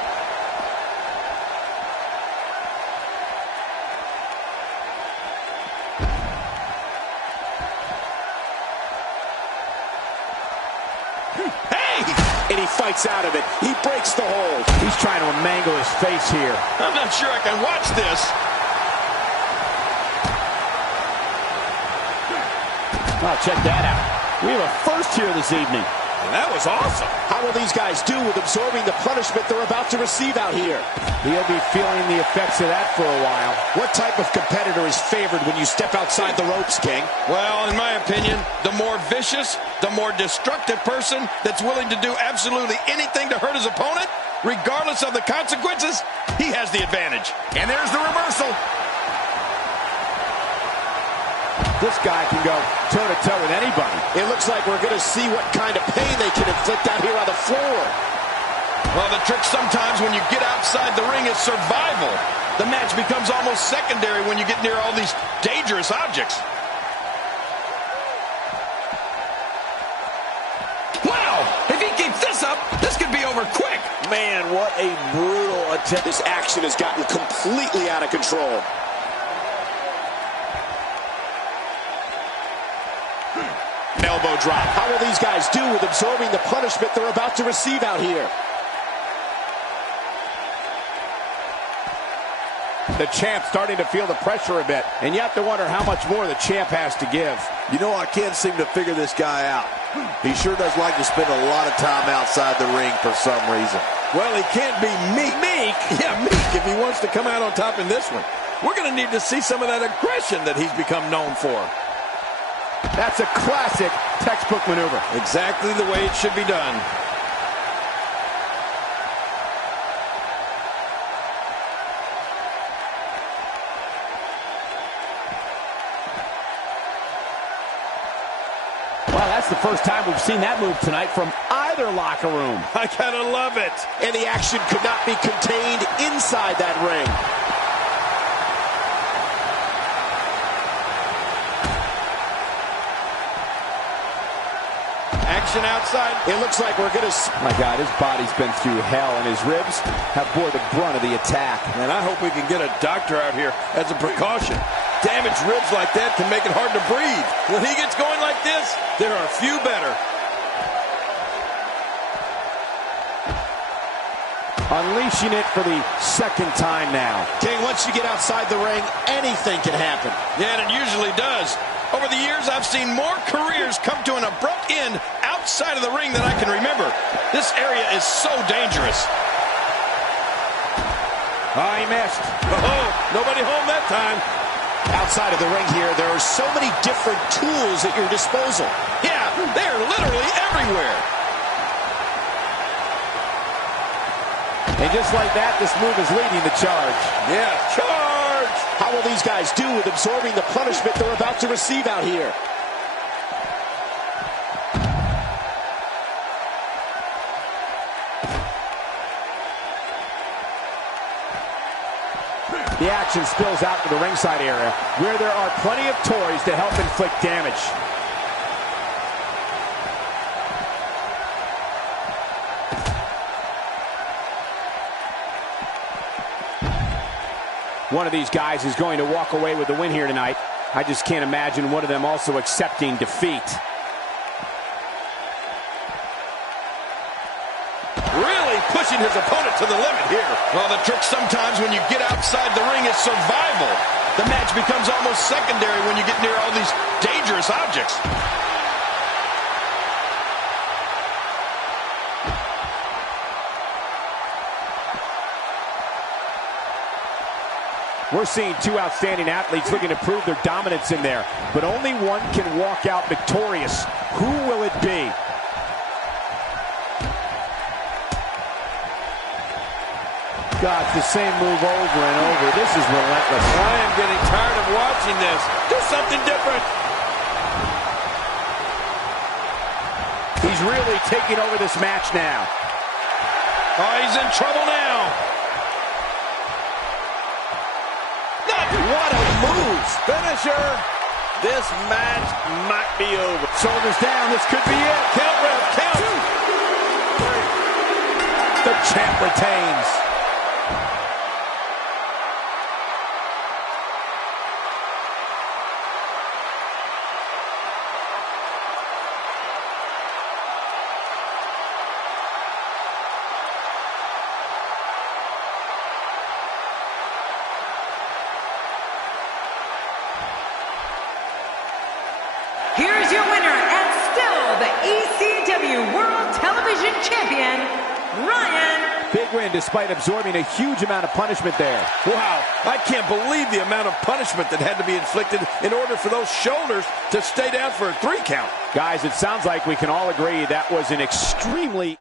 And he fights out of it. He breaks the hold. He's trying to mangle his face here. I'm not sure I can watch this. Oh, check that out. We have a first here this evening. And that was awesome. How will these guys do with absorbing the punishment they're about to receive out here? He'll be feeling the effects of that for a while. What type of competitor is favored when you step outside the ropes, King? Well, in my opinion, the more vicious, the more destructive person that's willing to do absolutely anything to hurt his opponent, regardless of the consequences, he has the advantage. And there's the reversal. This guy can go toe-to-toe with anybody. It looks like we're going to see what kind of pain they can inflict out here on the floor. Well, the trick sometimes when you get outside the ring is survival. The match becomes almost secondary when you get near all these dangerous objects. Wow! If he keeps this up, this could be over quick. Man, what a brutal attempt. This action has gotten completely out of control. Elbow drop. How will these guys do with absorbing the punishment they're about to receive out here? The champ starting to feel the pressure a bit, and you have to wonder how much more the champ has to give. You know, I can't seem to figure this guy out. He sure does like to spend a lot of time outside the ring for some reason. Well, he can't be meek. Meek? Yeah, meek if he wants to come out on top in this one. We're going to need to see some of that aggression that he's become known for. That's a classic textbook maneuver. Exactly the way it should be done. Well, that's the first time we've seen that move tonight from either locker room. I gotta love it. And the action could not be contained inside that ring. Action outside. It looks like we're gonna... My God, his body's been through hell, and his ribs have bore the brunt of the attack. And I hope we can get a doctor out here as a precaution. Damaged ribs like that can make it hard to breathe. When he gets going like this, there are few better. Unleashing it for the second time now. King, once you get outside the ring, anything can happen. Yeah, and it usually does. Over the years, I've seen more careers come to an abrupt end outside of the ring than I can remember. This area is so dangerous. Oh, he missed. Oh, nobody home that time. Outside of the ring here, there are so many different tools at your disposal. Yeah, they're literally everywhere. And just like that, this move is leading the charge. Yeah, charge! How will these guys do with absorbing the punishment they're about to receive out here? The action spills out to the ringside area, where there are plenty of toys to help inflict damage. One of these guys is going to walk away with the win here tonight. I just can't imagine one of them also accepting defeat. Really pushing his opponent to the limit here. Well, the trick sometimes when you get outside the ring is survival. The match becomes almost secondary when you get near all these dangerous objects. We're seeing two outstanding athletes looking to prove their dominance in there, but only one can walk out victorious. Who will it be? God, it's the same move over and over. This is relentless. I am getting tired of watching this. Do something different. He's really taking over this match now. Oh, he's in trouble now. What a move! Finisher. This match might be over. Shoulders down. This could be it. Count, ref, count. 2, 3. The champ retains. Here's your winner and still the ECW World Television Champion, Ryan. Big win despite absorbing a huge amount of punishment there. Wow, I can't believe the amount of punishment that had to be inflicted in order for those shoulders to stay down for a 3 count. Guys, it sounds like we can all agree that was an extremely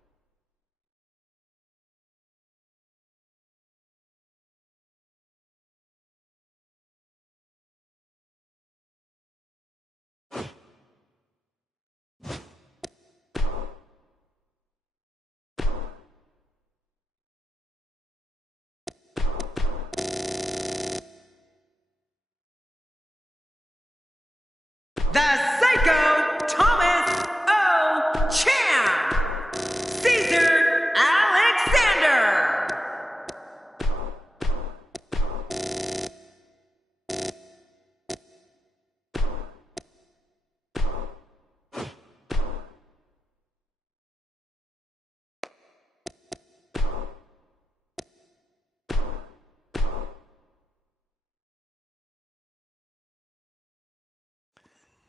The Psycho Thomas O. Champ, Caesar Alexander.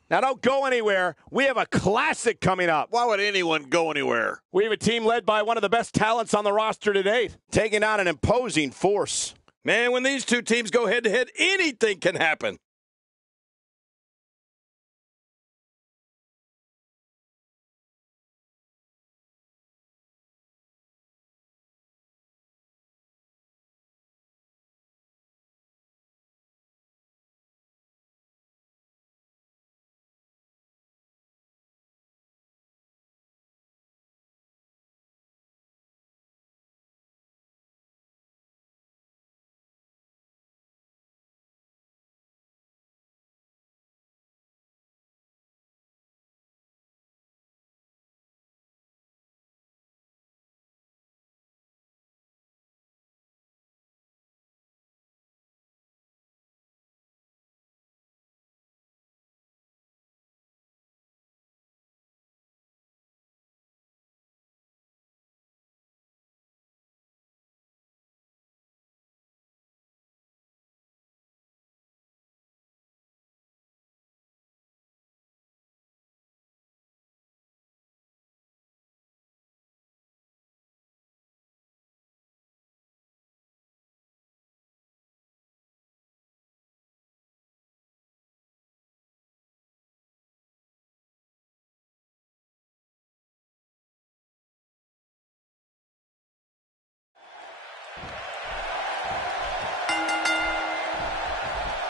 Now, don't go anywhere. We have a classic coming up. Why would anyone go anywhere? We have a team led by one of the best talents on the roster to date, taking on an imposing force. Man, when these two teams go head-to-head, anything can happen.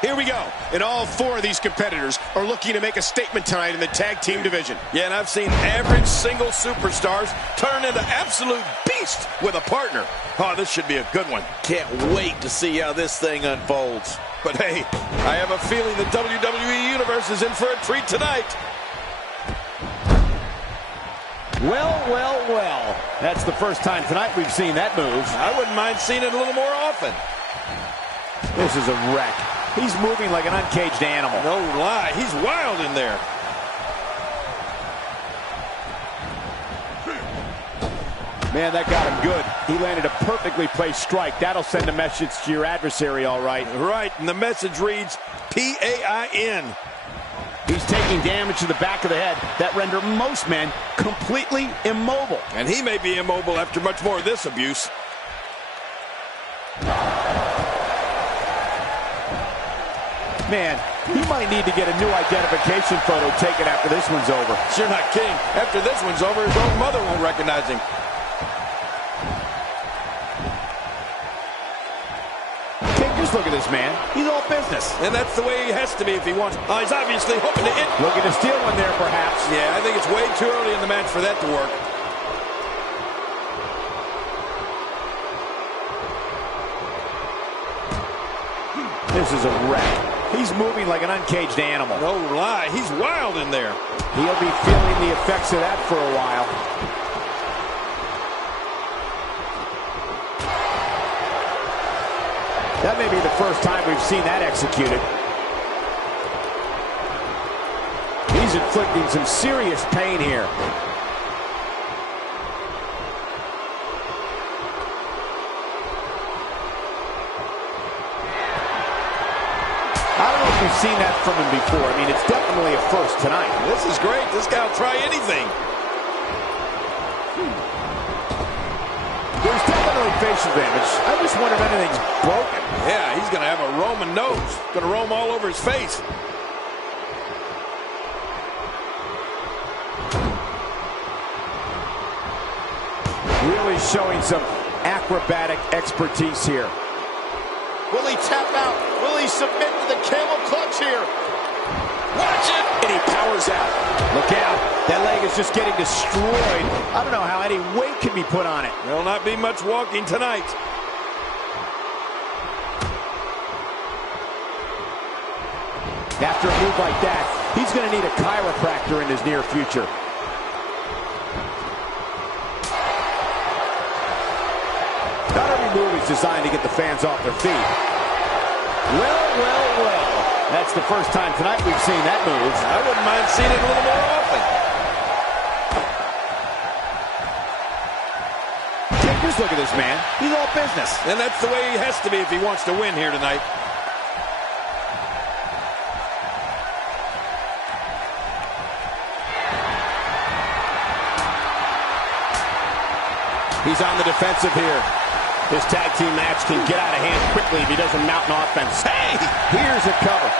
Here we go. And all four of these competitors are looking to make a statement tonight in the tag team division. Yeah, and I've seen average single superstars turn into absolute beasts with a partner. Oh, this should be a good one. Can't wait to see how this thing unfolds. But hey, I have a feeling the WWE Universe is in for a treat tonight. Well, well, well. That's the first time tonight we've seen that move. I wouldn't mind seeing it a little more often. This is a wreck. He's moving like an uncaged animal. No lie, he's wild in there. Man, that got him good. He landed a perfectly placed strike. That'll send a message to your adversary, all right. Right, and the message reads P-A-I-N. He's taking damage to the back of the head that render most men completely immobile. And he may be immobile after much more of this abuse. Man, he might need to get a new identification photo taken after this one's over. You're not kidding. After this one's over, his own mother won't recognize him. Take this look at this man. He's all business. And that's the way he has to be if he wants. He's obviously hoping to hit. Looking to steal one there, perhaps. Yeah, I think it's way too early in the match for that to work. This is a wreck. He's moving like an uncaged animal. No lie, he's wild in there. He'll be feeling the effects of that for a while. That may be the first time we've seen that executed. He's inflicting some serious pain here. I don't know if we've seen that from him before. I mean, it's definitely a first tonight. This is great. This guy will try anything. There's definitely facial damage. I just wonder if anything's broken. Yeah, he's going to have a Roman nose. Going to roam all over his face. Really showing some acrobatic expertise here. Will he tap out? Will he submit to the camel clutch here? Watch it! And he powers out. Look out. That leg is just getting destroyed. I don't know how any weight can be put on it. There'll not be much walking tonight. After a move like that, he's going to need a chiropractor in his near future. Not every move is designed to get the fans off their feet. Well, well, well. That's the first time tonight we've seen that move. I wouldn't mind seeing it a little more often. Take this look at this man. He's all business. And that's the way he has to be if he wants to win here tonight. He's on the defensive here. This tag team match can get out of hand quickly if he doesn't mount an offense. Hey! Here's a cover.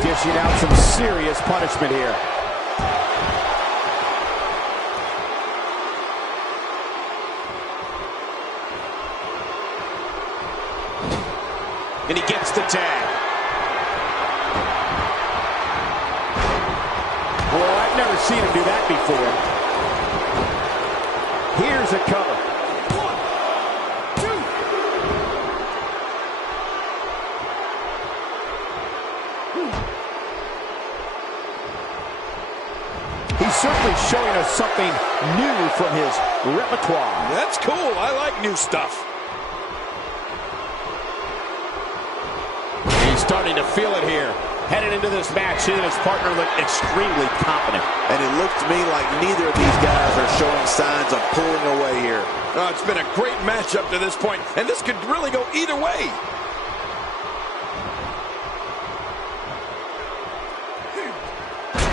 Dishing out some serious punishment here. And he gets the tag. Well, I've never seen him do that before. Here's a cover. 1, 2. He's certainly showing us something new from his repertoire. That's cool. I like new stuff. He's starting to feel it here. Headed into this match, he and his partner look extremely confident. And it looks to me like neither of these guys are showing signs of pulling away here. Oh, it's been a great match up to this point, and this could really go either way.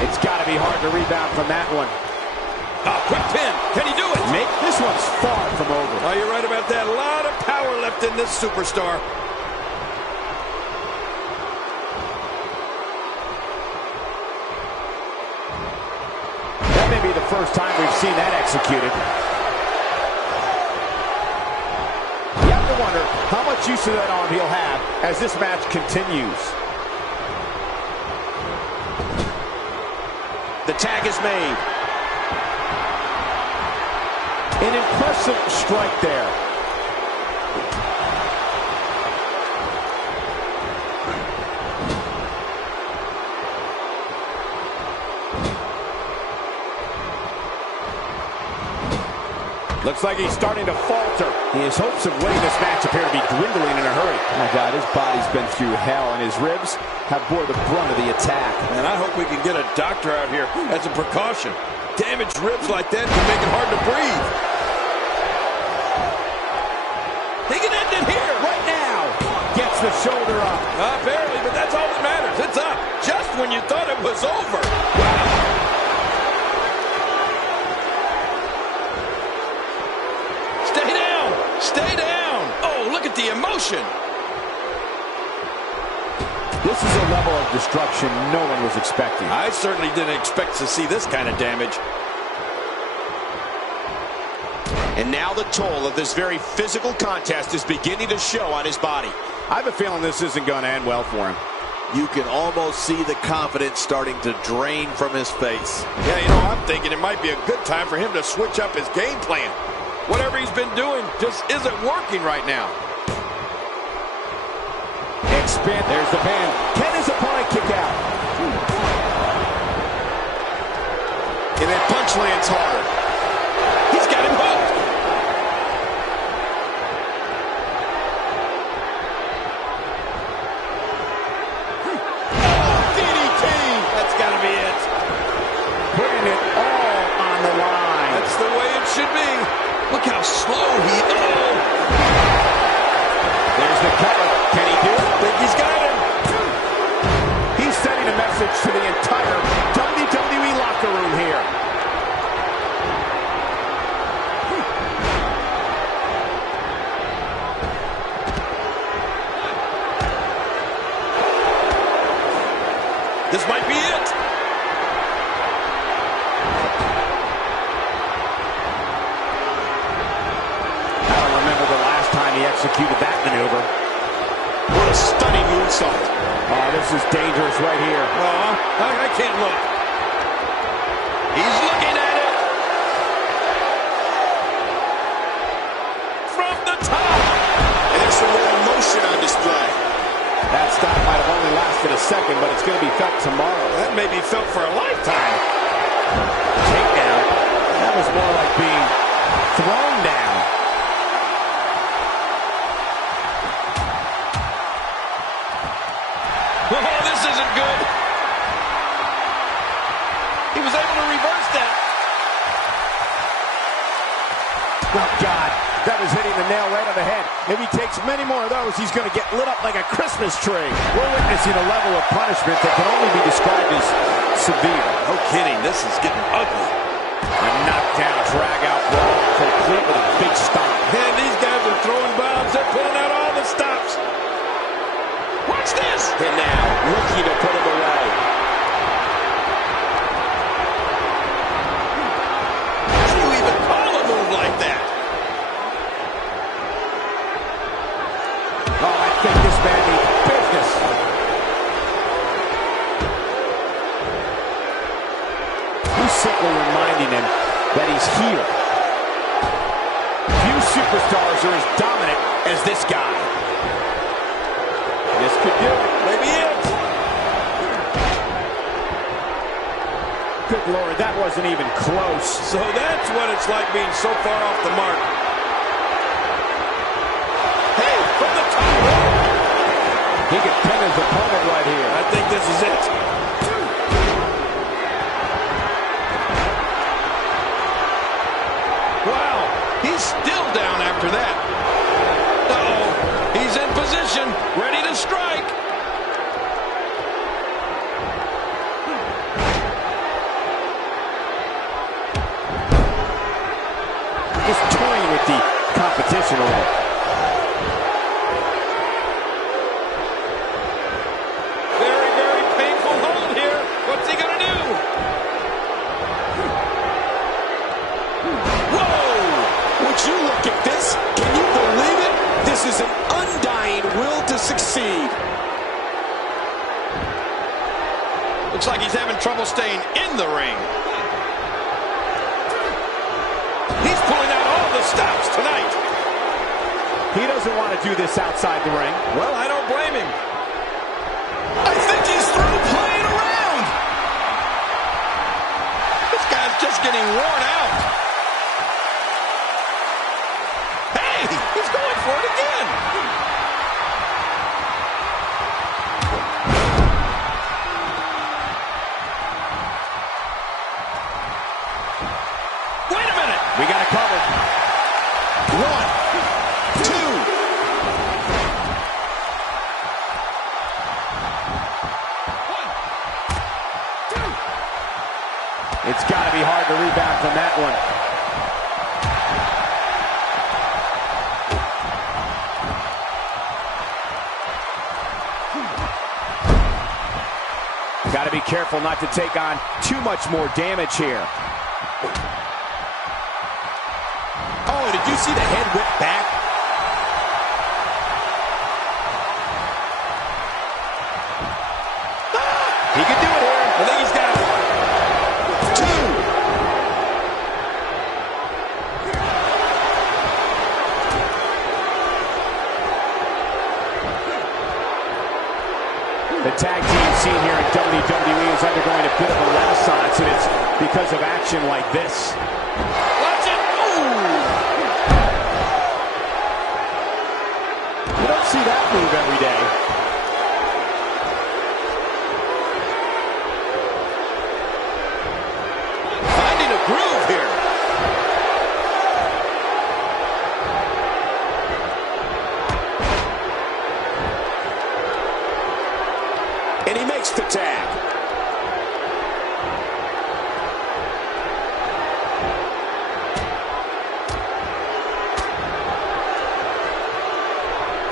It's got to be hard to rebound from that one. Oh, quick pin. Can he do it? This one's far from over. Oh, you're right about that. A lot of power left in this superstar. first time we've seen that executed. You have to wonder how much use of that arm he'll have as this match continues. The tag is made. An impressive strike there. Looks like he's starting to falter. His hopes of winning this match appear to be dwindling in a hurry. Oh my God, his body's been through hell, and his ribs have bore the brunt of the attack. And I hope we can get a doctor out here as a precaution. Damaged ribs like that can make it hard to breathe. He can end it here. Right now. Gets the shoulder up. Barely, but that's all that matters. It's up. Just when you thought it was over. Wow. Stay down. Oh, look at the emotion. This is a level of destruction no one was expecting. I certainly didn't expect to see this kind of damage. And now the toll of this very physical contest is beginning to show on his body. I have a feeling this isn't going to end well for him. You can almost see the confidence starting to drain from his face. Yeah, you know, I'm thinking it might be a good time for him to switch up his game plan. Whatever he's been doing just isn't working right now. Expand. There's the pin. Can his opponent kick out? And that punch lands hard. He's got him hooked. Oh, DDT! That's got to be it. Putting it all on the line. That's the way it should be. Look how slow he is. There's the cover. Can he do it? I think he's got him. He's sending a message to the entire WWE locker room here. This might be it. He executed that maneuver. What a stunning moonsault. Oh, this is dangerous right here. I can't look. He's looking at it. From the top. And there's some real emotion on display. That stop might have only lasted a second, but it's going to be felt tomorrow. That may be felt for a lifetime. Takedown. That was more like being thrown down. Oh, this isn't good. He was able to reverse that. Oh, God. That was hitting the nail right on the head. If he takes many more of those, he's going to get lit up like a Christmas tree. We're witnessing a level of punishment that can only be described as severe. No kidding. This is getting ugly. A knockdown, drag-out brawl, complete with a big stomp. Man, these guys are throwing bombs. They're pulling out all the stops. Watch this! And now, looking to put him away. How do you even call a move like that? Oh, I think this man needs business. He's simply reminding him that he's here. Few superstars are as dominant as this guy. This could do it. Maybe it. Good Lord, that wasn't even close. So that's what it's like being so far off the mark. Hey, from the top. He could pin his opponent right here. I think this is it. Wow, he's still down after that. Uh-oh, he's in position, ready to strike. Just toying with the competition a little. Very, very painful hold here. What's he going to do? trouble staying in the ring. He's pulling out all the stops tonight. He doesn't want to do this outside the ring. Well, I don't blame him. I think he's through playing around. This guy's just getting worn out. Hey, he's going for it again. Wait a minute. We got it covered. 1, 2. It's got to be hard to rebound from that one. Got to be careful not to take on too much more damage here. Oh, did you see the head whip back? He can do it here. I think he's got it. 2. The tag team scene here in WWE is undergoing a bit of a renaissance, and it's because of action like this. Watch it! Ooh! You don't see that move every day. Finding a groove here. And he makes the tag.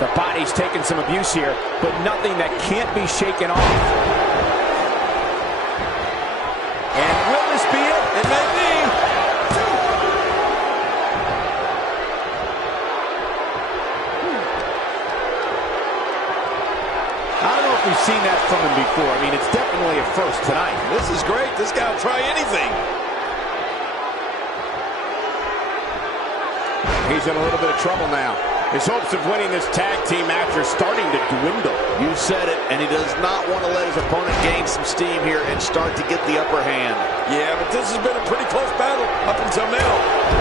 The body's taking some abuse here, but nothing that can't be shaken off. And will this be it? It may be. I don't know if we've seen that from him before. I mean, it's definitely a first tonight. This is great. This guy will try anything. He's in a little bit of trouble now. His hopes of winning this tag team match are starting to dwindle. You said it, and he does not want to let his opponent gain some steam here and start to get the upper hand. Yeah, but this has been a pretty close battle up until now.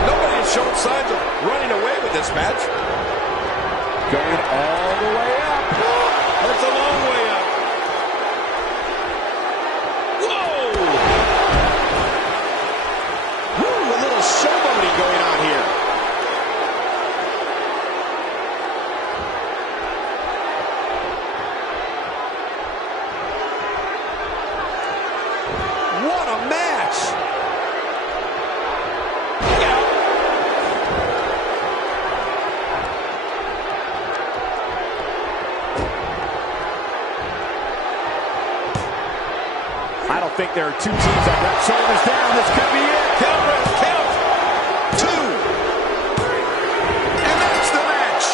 Nobody has shown signs of running away with this match. Going all the way up. That's a long way up. Whoa! Woo, a little showboating going on here. What a match! Look out! I don't think there are two teams that got shoulders down. This could be it. Count, Brett, count! 2. And that's the match!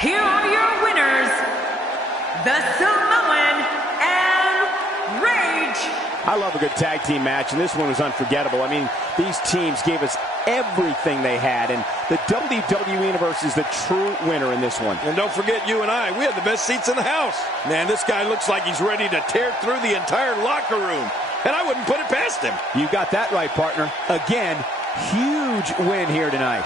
Here are your winners, the Samoan and Rage. I love a good tag team match, and this one was unforgettable. I mean, these teams gave us everything they had, and the WWE Universe is the true winner in this one. And don't forget, you and I, we had the best seats in the house. Man, this guy looks like he's ready to tear through the entire locker room, and I wouldn't put it past him. You got that right, partner. Again, huge win here tonight.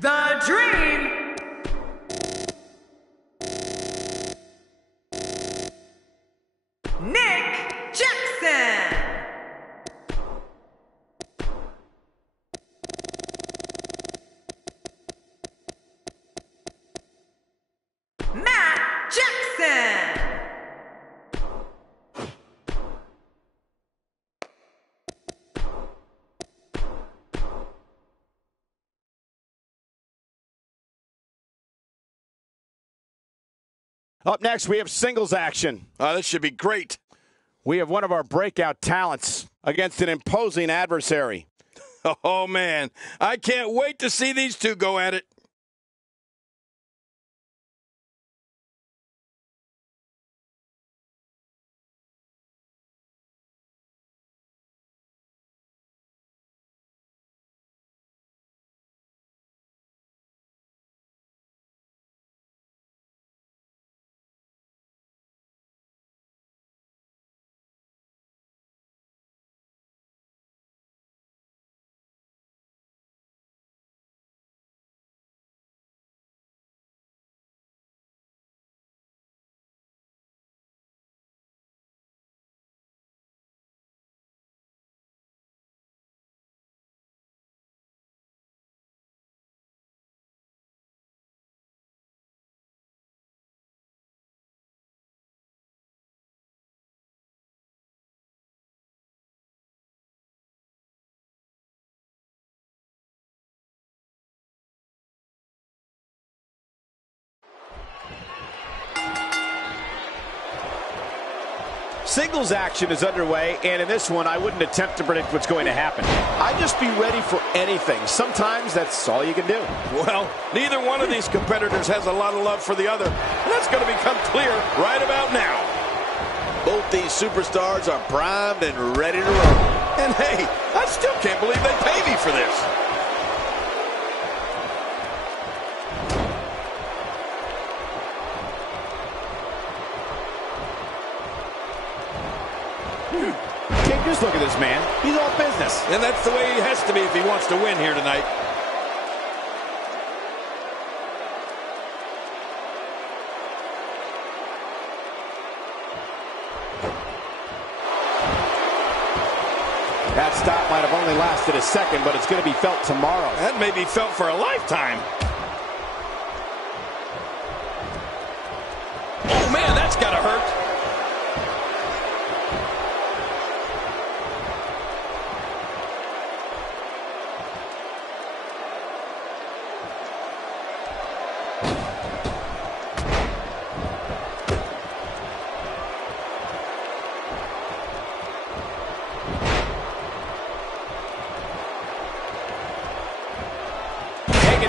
The Dream, Nick Jackson. Matt Jackson. Up next, we have singles action. This should be great. We have one of our breakout talents against an imposing adversary. Oh, man. I can't wait to see these two go at it. Singles action is underway, and in this one, I wouldn't attempt to predict what's going to happen. I'd just be ready for anything. Sometimes that's all you can do. Well, neither one of these competitors has a lot of love for the other, and that's going to become clear right about now. Both these superstars are primed and ready to roll. And hey, I still can't believe they pay me for this. King, just look at this man. He's all business. And that's the way he has to be if he wants to win here tonight. That stop might have only lasted a second, but it's going to be felt tomorrow. That may be felt for a lifetime. Oh, man, that's got to hurt.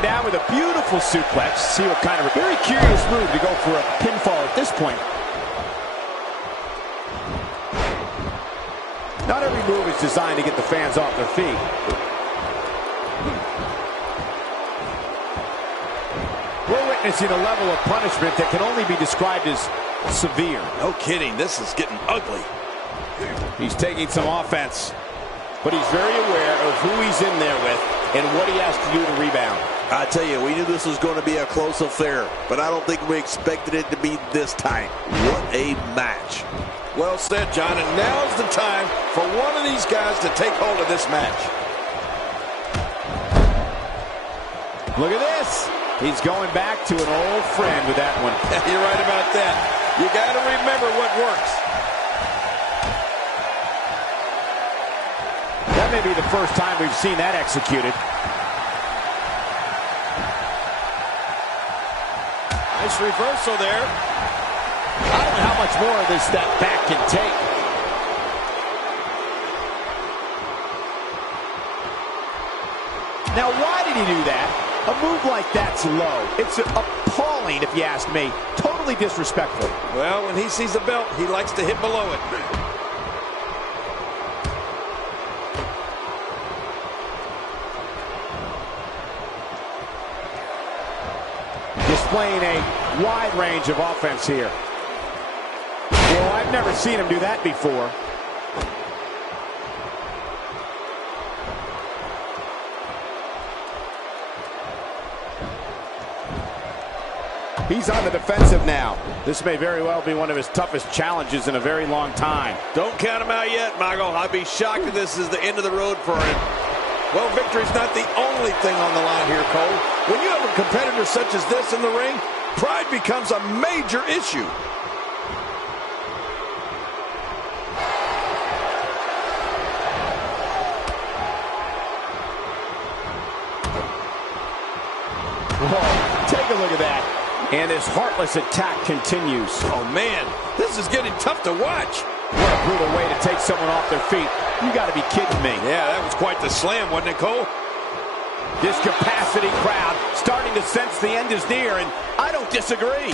Down with a beautiful suplex. See what kind of a very curious move to go for a pinfall at this point. Not every move is designed to get the fans off their feet. We're witnessing a level of punishment that can only be described as severe. No kidding, this is getting ugly. He's taking some offense, but he's very aware of who he's in there with and what he has to do to rebound. I tell you, we knew this was going to be a close affair, but I don't think we expected it to be this tight. What a match. Well said, John, and now's the time for one of these guys to take hold of this match. Look at this. He's going back to an old friend with that one. You're right about that. You got to remember what works. That may be the first time we've seen that executed. Nice reversal there. I don't know how much more of this that back can take. Now, why did he do that? A move like that's low. It's appalling, if you ask me. Totally disrespectful. Well, when he sees a belt, he likes to hit below it. Displaying a wide range of offense here. Well, I've never seen him do that before. He's on the defensive now. This may very well be one of his toughest challenges in a very long time. Don't count him out yet, Michael. I'd be shocked if this is the end of the road for him. Well, victory's not the only thing on the line here, Cole. When you have a competitor such as this in the ring, pride becomes a major issue. Whoa, take a look at that. And this heartless attack continues. Oh, man, this is getting tough to watch. What a brutal way to take someone off their feet. You got to be kidding me. Yeah, that was quite the slam, wasn't it, Cole? This capacity crowd starting to sense the end is near, and I don't disagree.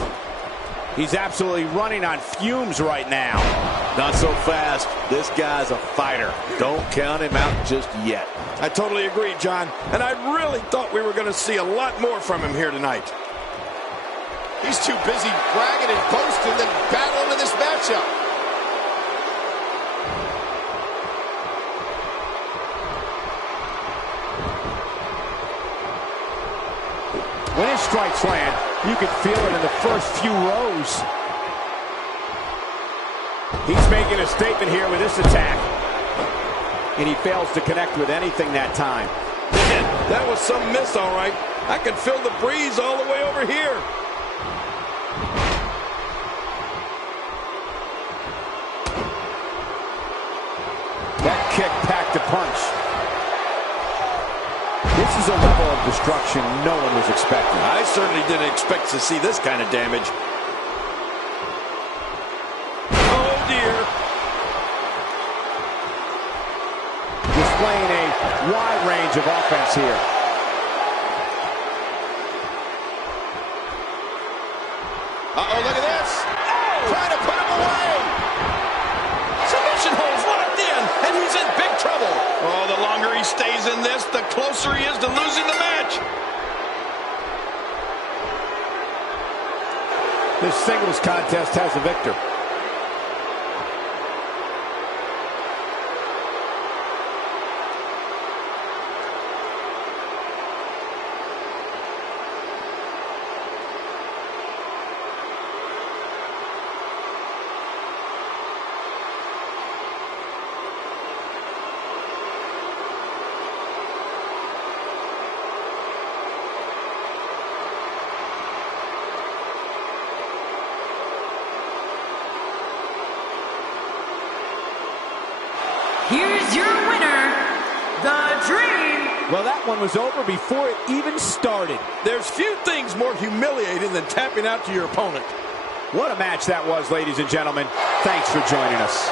He's absolutely running on fumes right now. Not so fast. This guy's a fighter. Don't count him out just yet. I totally agree, John. And I really thought we were going to see a lot more from him here tonight. He's too busy bragging and boasting than battling in this matchup. When his strikes land, you can feel it in the first few rows. He's making a statement here with this attack. And he fails to connect with anything that time. Man, that was some miss, all right. I can feel the breeze all the way over here. That kick packed a punch. This is a level of destruction no one was expecting. I certainly didn't expect to see this kind of damage. Oh, dear. Displaying a wide range of offense here. Uh-oh, look at this. Oh! Trying to put him away. Submission holds locked in, and he's in big trouble. Oh, the longer he stays in this, the closer he is to losing the match. This singles contest has a victor. Here's your winner, The Dream. Well, that one was over before it even started. There's few things more humiliating than tapping out to your opponent. What a match that was, ladies and gentlemen. Thanks for joining us.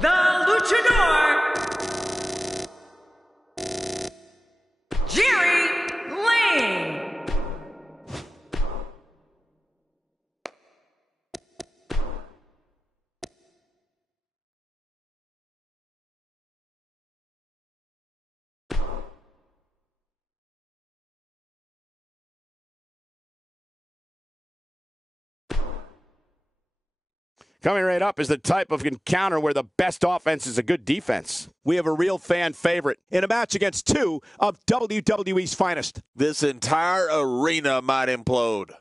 The Luchador, Jerry Lane. Coming right up is the type of encounter where the best offense is a good defense. We have a real fan favorite in a match against two of WWE's finest. This entire arena might implode.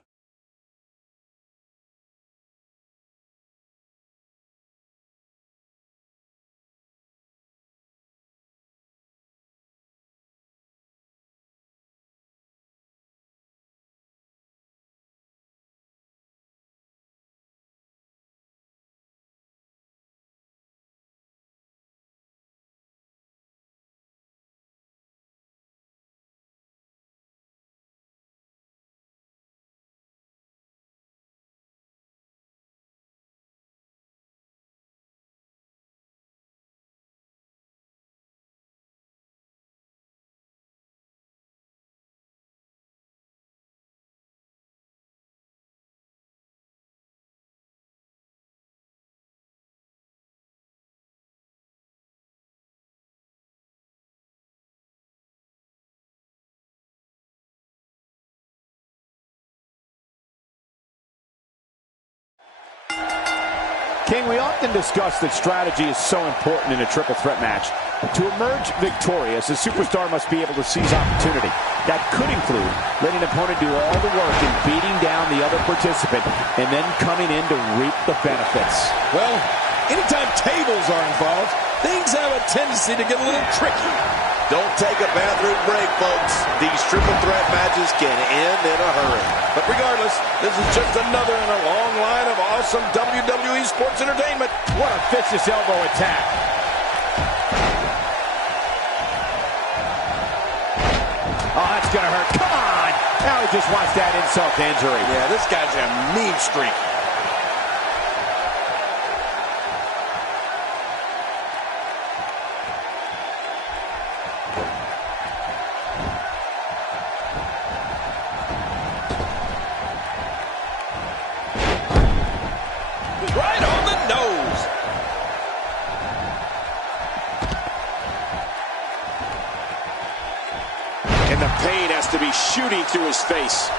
King, we often discuss that strategy is so important in a triple threat match. To emerge victorious, a superstar must be able to seize opportunity. That could include letting an opponent do all the work in beating down the other participant and then coming in to reap the benefits. Well, anytime tables are involved, things have a tendency to get a little tricky. Don't take a bathroom break, folks. These triple threat matches can end in a hurry. But regardless, this is just another in a long line of awesome WWE sports entertainment. What a vicious elbow attack. Oh, that's going to hurt. Come on. Now he just wants that insult to injury. Yeah, this guy's a mean streak. Right on the nose. And the pain has to be shooting through his face.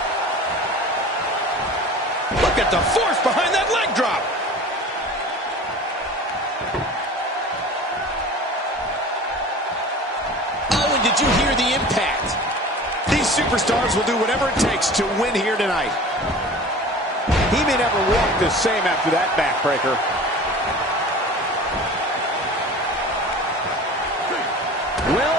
Look at the force behind that leg drop. Oh, and did you hear the impact? These superstars will do whatever it takes to win here tonight. He may never walk the same after that backbreaker. Well.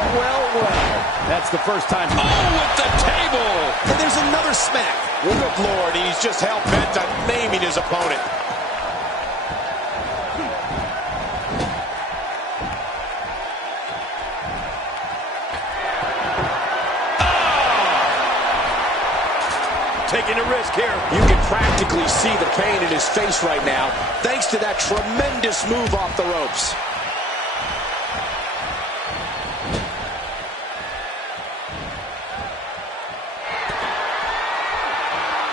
That's the first time. Oh, with the table! And there's another smack. Good Lord, he's just hell-bent on maiming his opponent. Taking a risk here. You can practically see the pain in his face right now, thanks to that tremendous move off the ropes.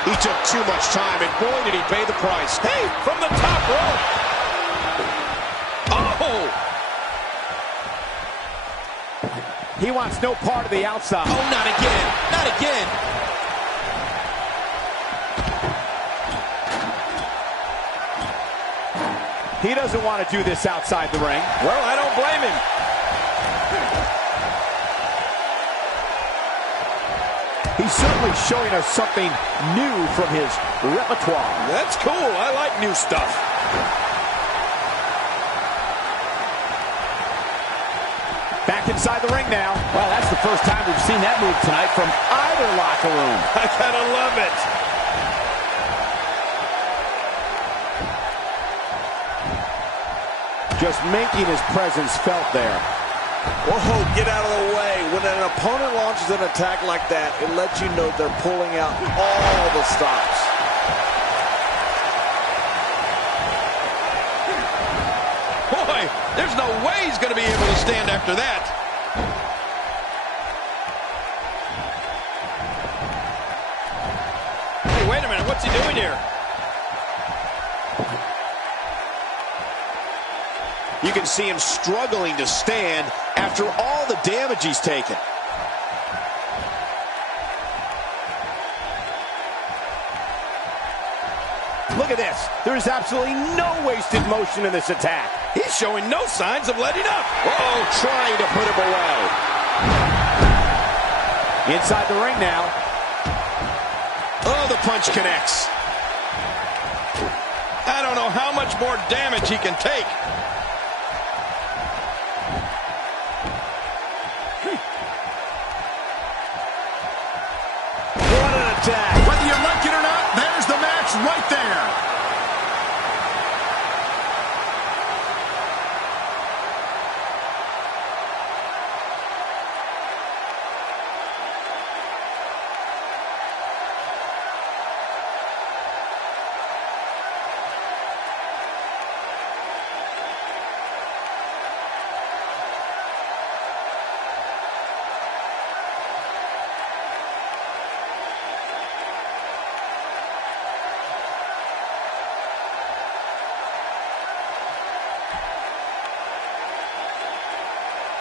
He took too much time, and boy, did he pay the price. Hey, from the top rope. Oh! He wants no part of the outside. Oh, not again. Not again. He doesn't want to do this outside the ring. Well, I don't blame him. He's certainly showing us something new from his repertoire. That's cool. I like new stuff. Back inside the ring now. Well, that's the first time we've seen that move tonight from either locker room. I gotta love it. Just making his presence felt there. Whoa, get out of the way. When an opponent launches an attack like that, it lets you know they're pulling out all the stops. Boy, there's no way he's going to be able to stand after that. Hey, wait a minute. What's he doing here? You can see him struggling to stand after all the damage he's taken. Look at this. There's absolutely no wasted motion in this attack. He's showing no signs of letting up. Oh, trying to put him away. Inside the ring now. Oh, the punch connects. I don't know how much more damage he can take. What an attack. Whether you like it or not, there's the match right there.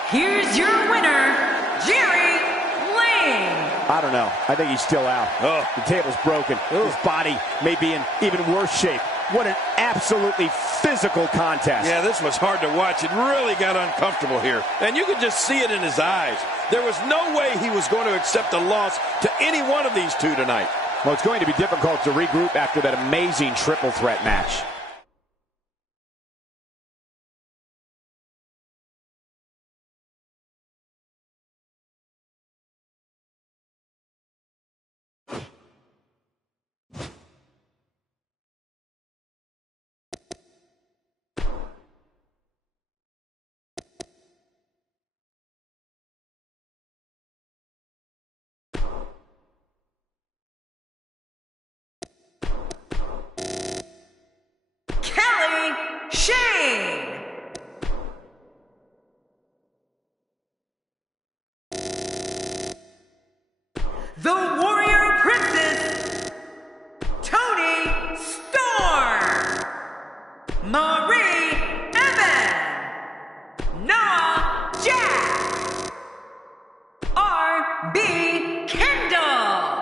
Here's your winner, Jerry Lane. I don't know. I think he's still out. Oh. The table's broken. His body may be in even worse shape. What an absolutely physical contest. Yeah, this was hard to watch. It really got uncomfortable here. And you could just see it in his eyes. There was no way he was going to accept a loss to any one of these two tonight. Well, it's going to be difficult to regroup after that amazing triple threat match. Shane. The Warrior Princess, Toni Storm. Marie Evan. Noah Jax. R.B. Kendall.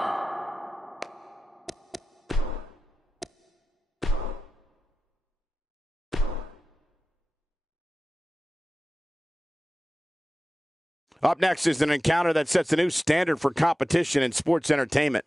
Up next is an encounter that sets a new standard for competition in sports entertainment.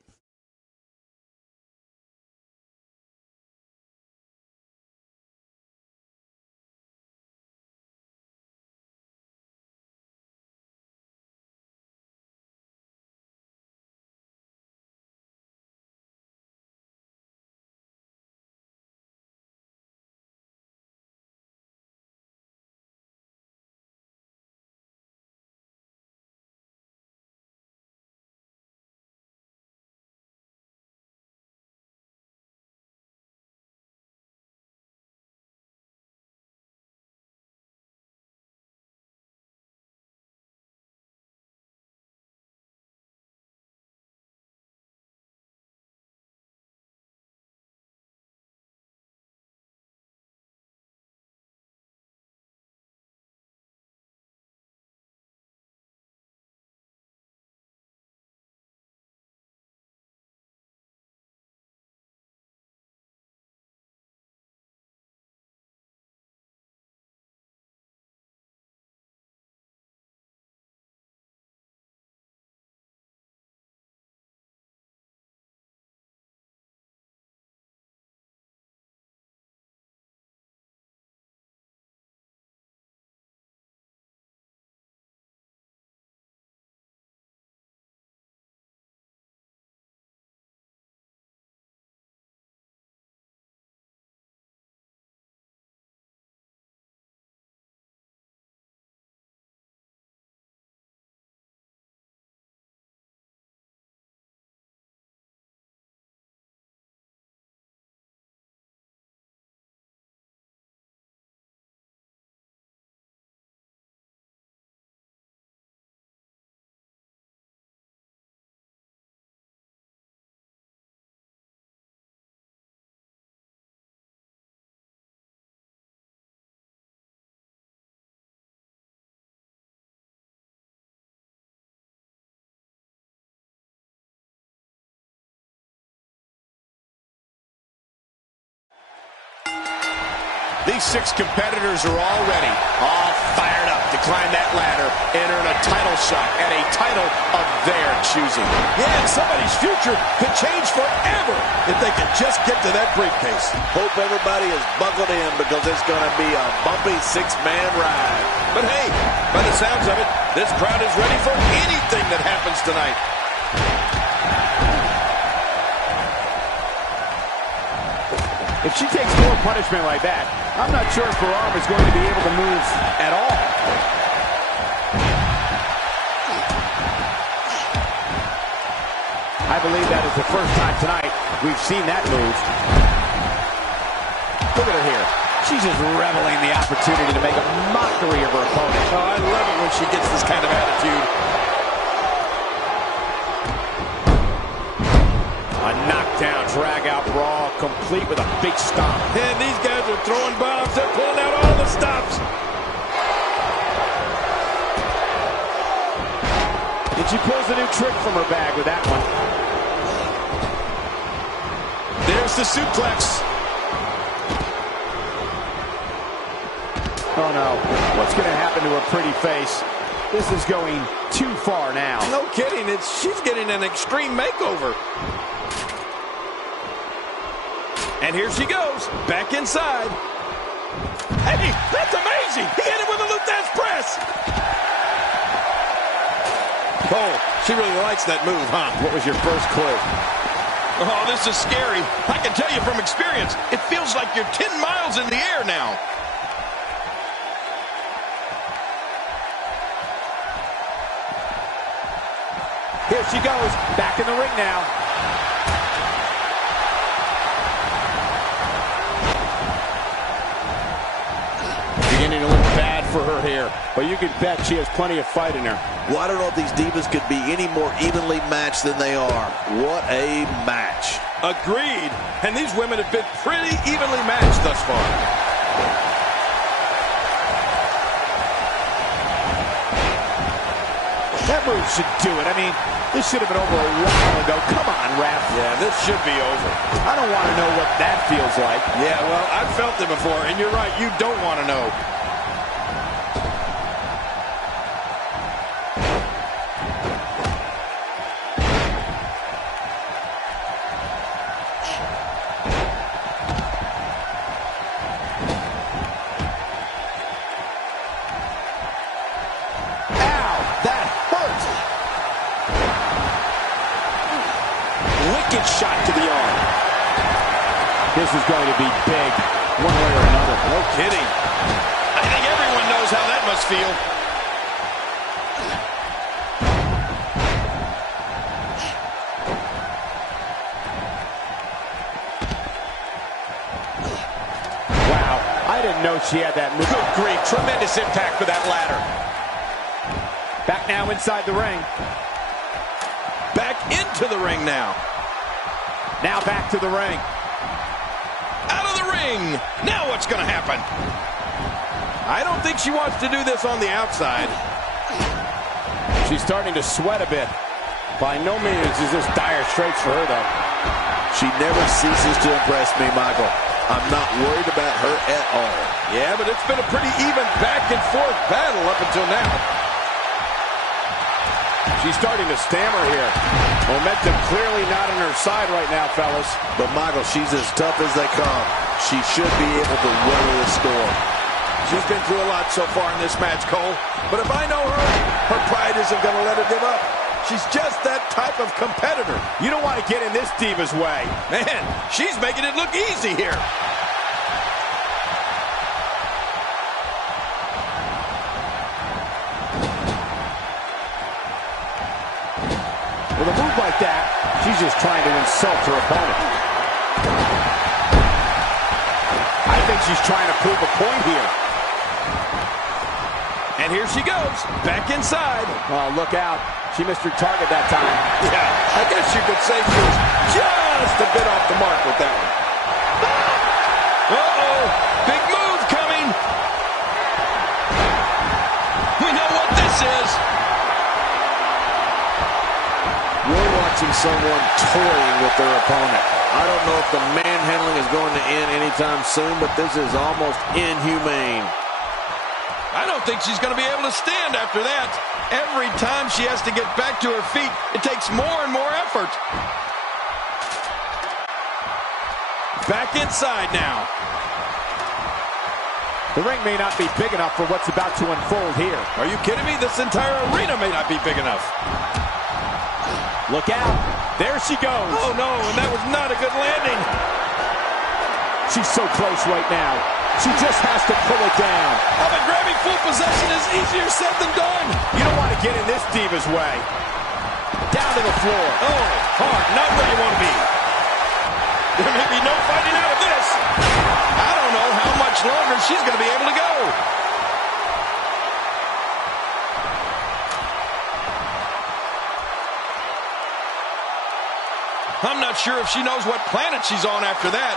These 6 competitors are all ready, all fired up to climb that ladder and earn a title shot at a title of their choosing. Yeah, and somebody's future could change forever if they can just get to that briefcase. Hope everybody is buckled in because it's going to be a bumpy 6-man ride. But hey, by the sounds of it, this crowd is ready for anything that happens tonight. If she takes more punishment like that, I'm not sure if her arm is going to be able to move at all. I believe that is the first time tonight we've seen that move. Look at her here. She's just reveling the opportunity to make a mockery of her opponent. Oh, I love it when she gets this kind of attitude. A knockdown, drag-out brawl, complete with a big stomp. And these guys are throwing bombs. They're pulling out all the stops. And she pulls a new trick from her bag with that one. There's the suplex. Oh, no. What's going to happen to her pretty face? This is going too far now. No kidding. She's getting an extreme makeover. And here she goes. Back inside. Hey, that's amazing. He hit it with a Luthez press. Oh, she really likes that move, huh? What was your first clue? Oh, this is scary. I can tell you from experience, it feels like you're 10 miles in the air now. Here she goes, back in the ring now. Beginning to look bad for her here. But you can bet she has plenty of fight in her. Well, I don't know if these divas could be any more evenly matched than they are. What a match. Agreed. And these women have been pretty evenly matched thus far. That move should do it. I mean, this should have been over a while ago. Come on, ref. Yeah, this should be over. I don't want to know what that feels like. Yeah, well, I've felt it before, and you're right, you don't want to know. Wicked shot to the arm. This is going to be big, one way or another. No kidding. I think everyone knows how that must feel. Wow, I didn't know she had that move. Good grief, tremendous impact with that ladder. Back now inside the ring. Back into the ring now. Now back to the ring. Out of the ring. Now what's going to happen? I don't think she wants to do this on the outside. She's starting to sweat a bit. By no means is this dire straits for her, though. She never ceases to impress me, Michael. I'm not worried about her at all. Yeah, but it's been a pretty even back and forth battle up until now. She's starting to stammer here. Momentum clearly not on her side right now, fellas. But, Michael, she's as tough as they come. She should be able to weather the storm. She's been through a lot so far in this match, Cole. But if I know her, her pride isn't going to let her give up. She's just that type of competitor. You don't want to get in this diva's way. Man, she's making it look easy here. With a move like that, she's just trying to insult her opponent. I think she's trying to prove a point here. And here she goes, back inside. Oh, look out. She missed her target that time. Yeah, I guess you could say she was just a bit off the mark with that one. Uh-oh, big move coming. We know what this is. We're watching someone toying with their opponent. I don't know if the manhandling is going to end anytime soon, but this is almost inhumane. I don't think she's going to be able to stand after that. Every time she has to get back to her feet, it takes more and more effort. Back inside now. The ring may not be big enough for what's about to unfold here. Are you kidding me? This entire arena may not be big enough. Look out. There she goes. Oh, no, and that was not a good landing. She's so close right now. She just has to pull it down. Oh, but grabbing full possession is easier said than done. You don't want to get in this diva's way. Down to the floor. Oh, hard. Not where you want to be. There may be no fighting out of this. I don't know how much longer she's going to be able to go. I'm not sure if she knows what planet she's on after that.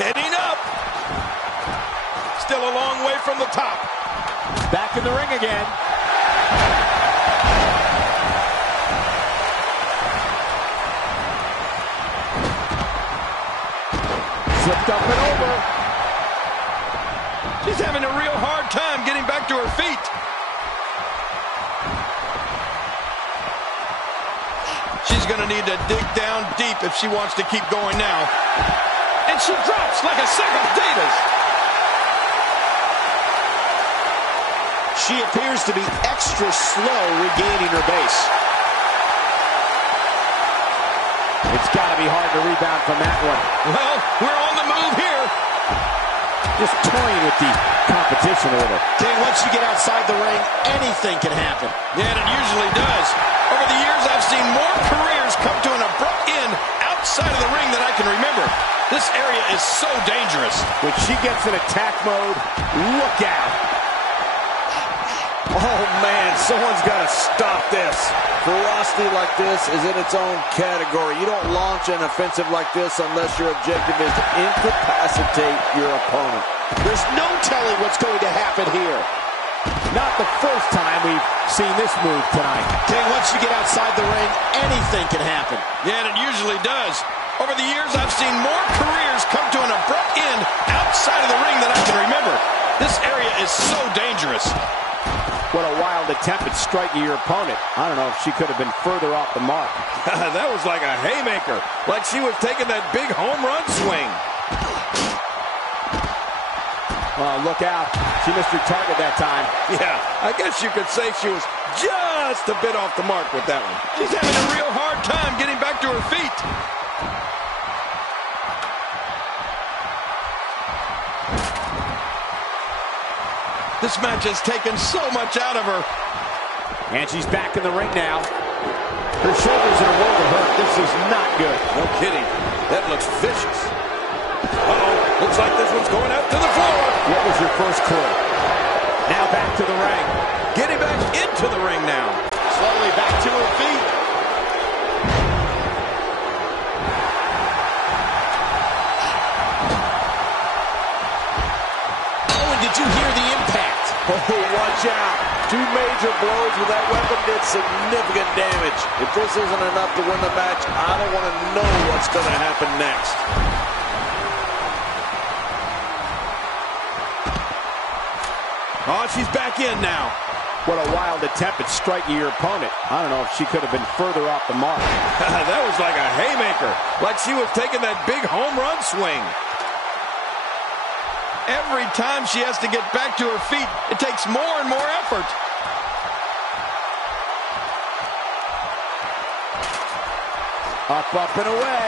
Heading up. Still a long way from the top. Back in the ring again. Flipped up and over. She's having a real hard time getting back to her feet. She's going to need to dig down deep if she wants to keep going now. And she drops like a sack of potatoes. She appears to be extra slow regaining her base. It's got to be hard to rebound from that one. Well, we're on the move here. Just toying with the competition a little. King, once you get outside the ring, anything can happen. Yeah, and it usually does. Over the years, I've seen more careers come to an abrupt end outside of the ring than I can remember. This area is so dangerous. When she gets in attack mode, look out. Oh, man, someone's got to stop this. Ferocity like this is in its own category. You don't launch an offensive like this unless your objective is to incapacitate your opponent. There's no telling what's going to happen here. Not the first time we've seen this move tonight. King, once you get outside the ring, anything can happen. Yeah, and it usually does. Over the years, I've seen more careers come to an abrupt end outside of the ring than I can remember. This area is so dangerous. What a wild attempt at striking your opponent. I don't know if she could have been further off the mark. That was like a haymaker, like she was taking that big home run swing. Look out. She missed her target that time. Yeah, I guess you could say she was just a bit off the mark with that one. She's having a real hard time getting back to her feet. This match has taken so much out of her. And she's back in the ring now. Her shoulders in a world of hurt. This is not good. No kidding. That looks vicious. Uh-oh. Looks like this one's going out to the floor. What was your first clue? Now back to the ring. Getting back into the ring now. Slowly back to her feet. Oh, and did you hear the impact? Oh, watch out. 2 major blows with that weapon did significant damage. If this isn't enough to win the match, I don't want to know what's going to happen next. Oh, she's back in now. What a wild attempt at striking your opponent. I don't know if she could have been further off the mark. That was like a haymaker, like she was taking that big home run swing. Every time she has to get back to her feet, it takes more and more effort. Up and away.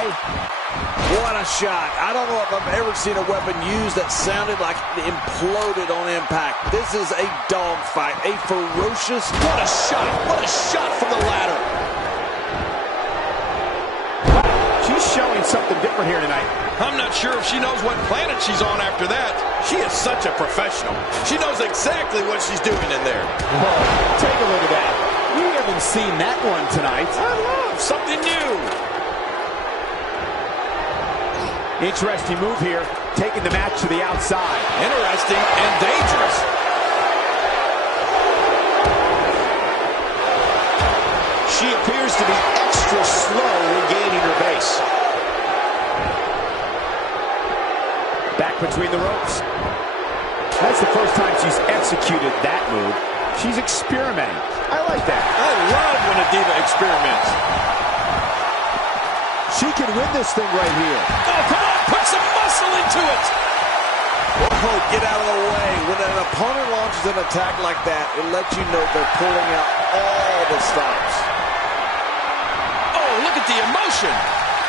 What a shot. I don't know if I've ever seen a weapon used that sounded like it imploded on impact. This is a dogfight, a ferocious... What a shot. What a shot from the ladder. She's showing something different here tonight. I'm not sure if she knows what planet she's on after that. She is such a professional. She knows exactly what she's doing in there. Whoa, take a look at that. We haven't seen that one tonight. I love something new. Interesting move here, taking the match to the outside. Interesting and dangerous. She appears to be extra slow regaining her base. Back between the ropes. That's the first time she's executed that move. She's experimenting. I like that. I love when a diva experiments. She can win this thing right here. Oh, come on, put some muscle into it. Oh, get out of the way. When an opponent launches an attack like that, it lets you know they're pulling out all the stops. Oh, look at the emotion.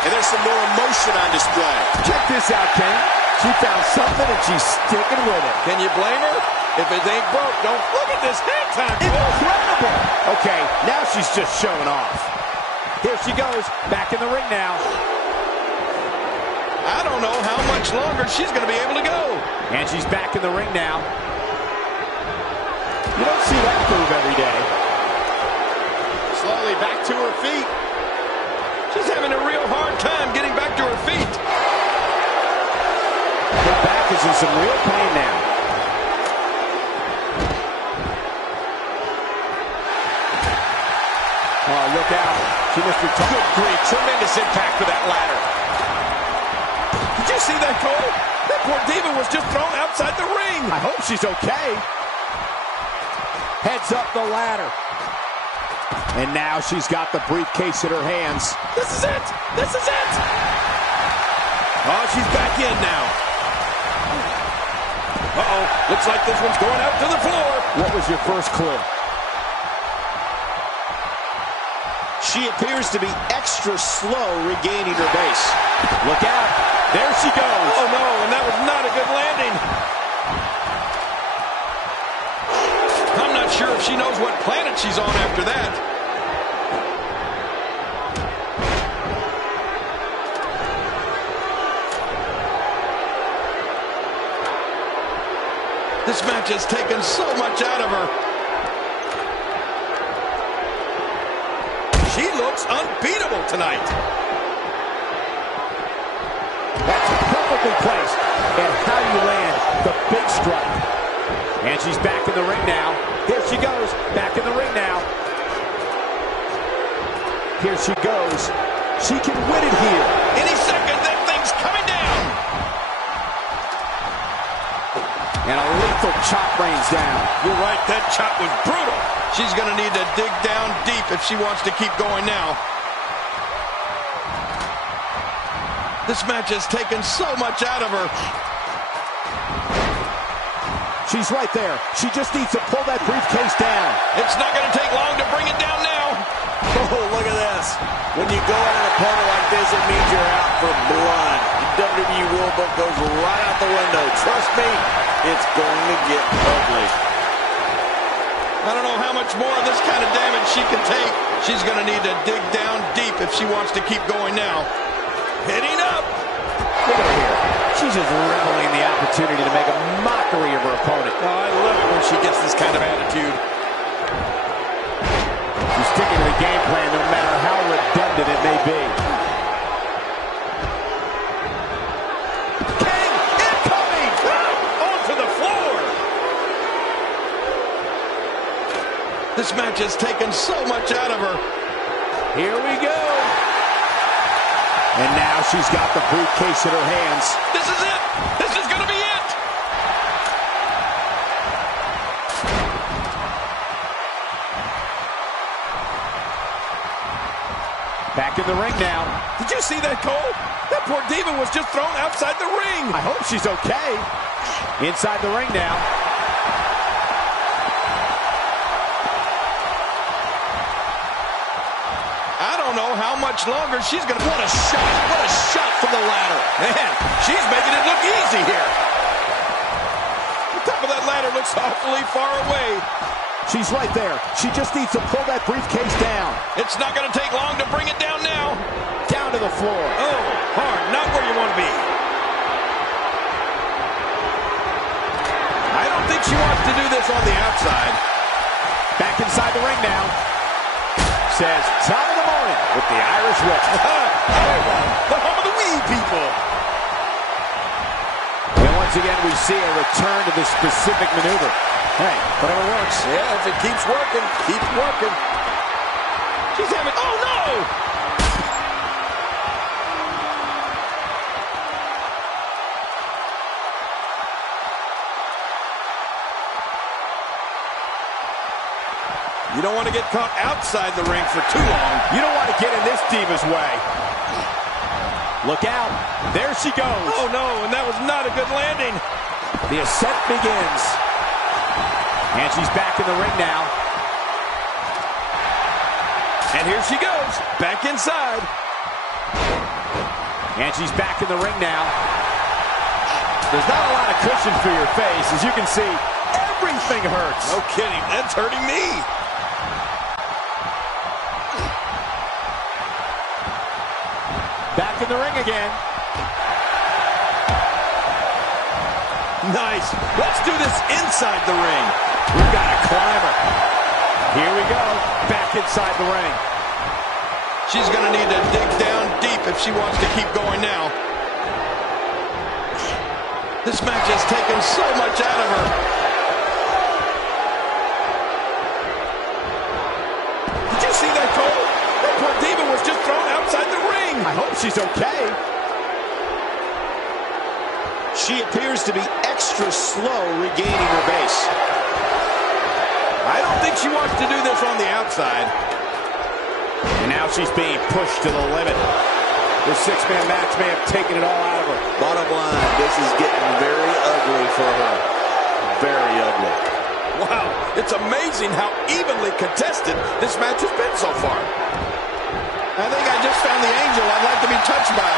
And there's some more emotion on display. Check this out, Ken. She found something and she's sticking with it. Can you blame her? If it ain't broke, don't look at this hand time. Incredible. Okay, now she's just showing off. Here she goes, back in the ring now. I don't know how much longer she's going to be able to go. And she's back in the ring now. You don't see that move every day. Slowly back to her feet. She's having a real hard time getting back to her feet. Her back is in some real pain now. Oh, look out. She missed her target. Good grief. Tremendous impact for that ladder. Did you see that, Cole? That poor diva was just thrown outside the ring. I hope she's okay. Heads up the ladder. And now she's got the briefcase in her hands. This is it. This is it. Oh, she's back in now. Uh-oh. Looks like this one's going out to the floor. What was your first clue? She appears to be extra slow regaining her base. Look out. There she goes. Oh, no, and that was not a good landing. I'm not sure if she knows what planet she's on after that. This match has taken so much out of her. She looks unbeatable tonight. That's perfectly placed. And how you land the big strike. And she's back in the ring now. Here she goes. Back in the ring now. Here she goes. She can win it here. Any second, that thing's coming down. And a lethal chop rains down. You're right, that chop was brutal. She's going to need to dig down deep if she wants to keep going now. This match has taken so much out of her. She's right there. She just needs to pull that briefcase down. It's not going to take long to bring it down now. Oh, look at this. When you go at an opponent like this, it means you're out for blood. The WWE rulebook goes right out the window. Trust me, it's going to get ugly. I don't know how much more of this kind of damage she can take. She's going to need to dig down deep if she wants to keep going now. Hitting up. Look at her here. She's just reveling the opportunity to make a mockery of her opponent. Oh, I love it when she gets this kind of attitude. She's sticking to the game plan no matter how redundant it may be. King incoming! Onto the floor! This match has taken so much out of her. Here we go. And now she's got the briefcase in her hands. This is it! This is going to be it! Back in the ring now. Did you see that, Cole? That poor diva was just thrown outside the ring. I hope she's okay. Inside the ring now. I don't know how much longer she's going to... What a shot! What a shot from the ladder! Man, she's making it look easy here. The top of that ladder looks awfully far away. She's right there. She just needs to pull that briefcase down. It's not going to take long to bring it down now. Down to the floor. Oh, hard. Not where you want to be. I don't think she wants to do this on the outside. Back inside the ring now. Says top of the morning with the Irish whip. The home of the wee people. And once again, we see a return to this specific maneuver. Hey, whatever works. Yeah, if it keeps working, keep working. She's having... Oh, no! You don't want to get caught outside the ring for too long. You don't want to get in this diva's way. Look out. There she goes. Oh, no, and that was not a good landing. The ascent begins. And she's back in the ring now. And here she goes, back inside. And she's back in the ring now. There's not a lot of cushion for your face. As you can see, everything hurts. No kidding, that's hurting me. Back in the ring again. Nice. Let's do this inside the ring. We've got a climber. Here we go. Back inside the ring. She's going to need to dig down deep if she wants to keep going now. This match has taken so much out of her. Did you see that, Cole? That poor diva was just thrown outside the ring. I hope she's okay. She appears to be extra slow regaining her base. I don't think she wants to do this on the outside. And now she's being pushed to the limit. This six-man match may have taken it all out of her. Bottom line, this is getting very ugly for her. Very ugly. Wow, it's amazing how evenly contested this match has been so far. I think I just found the angel I'd like to be touched by.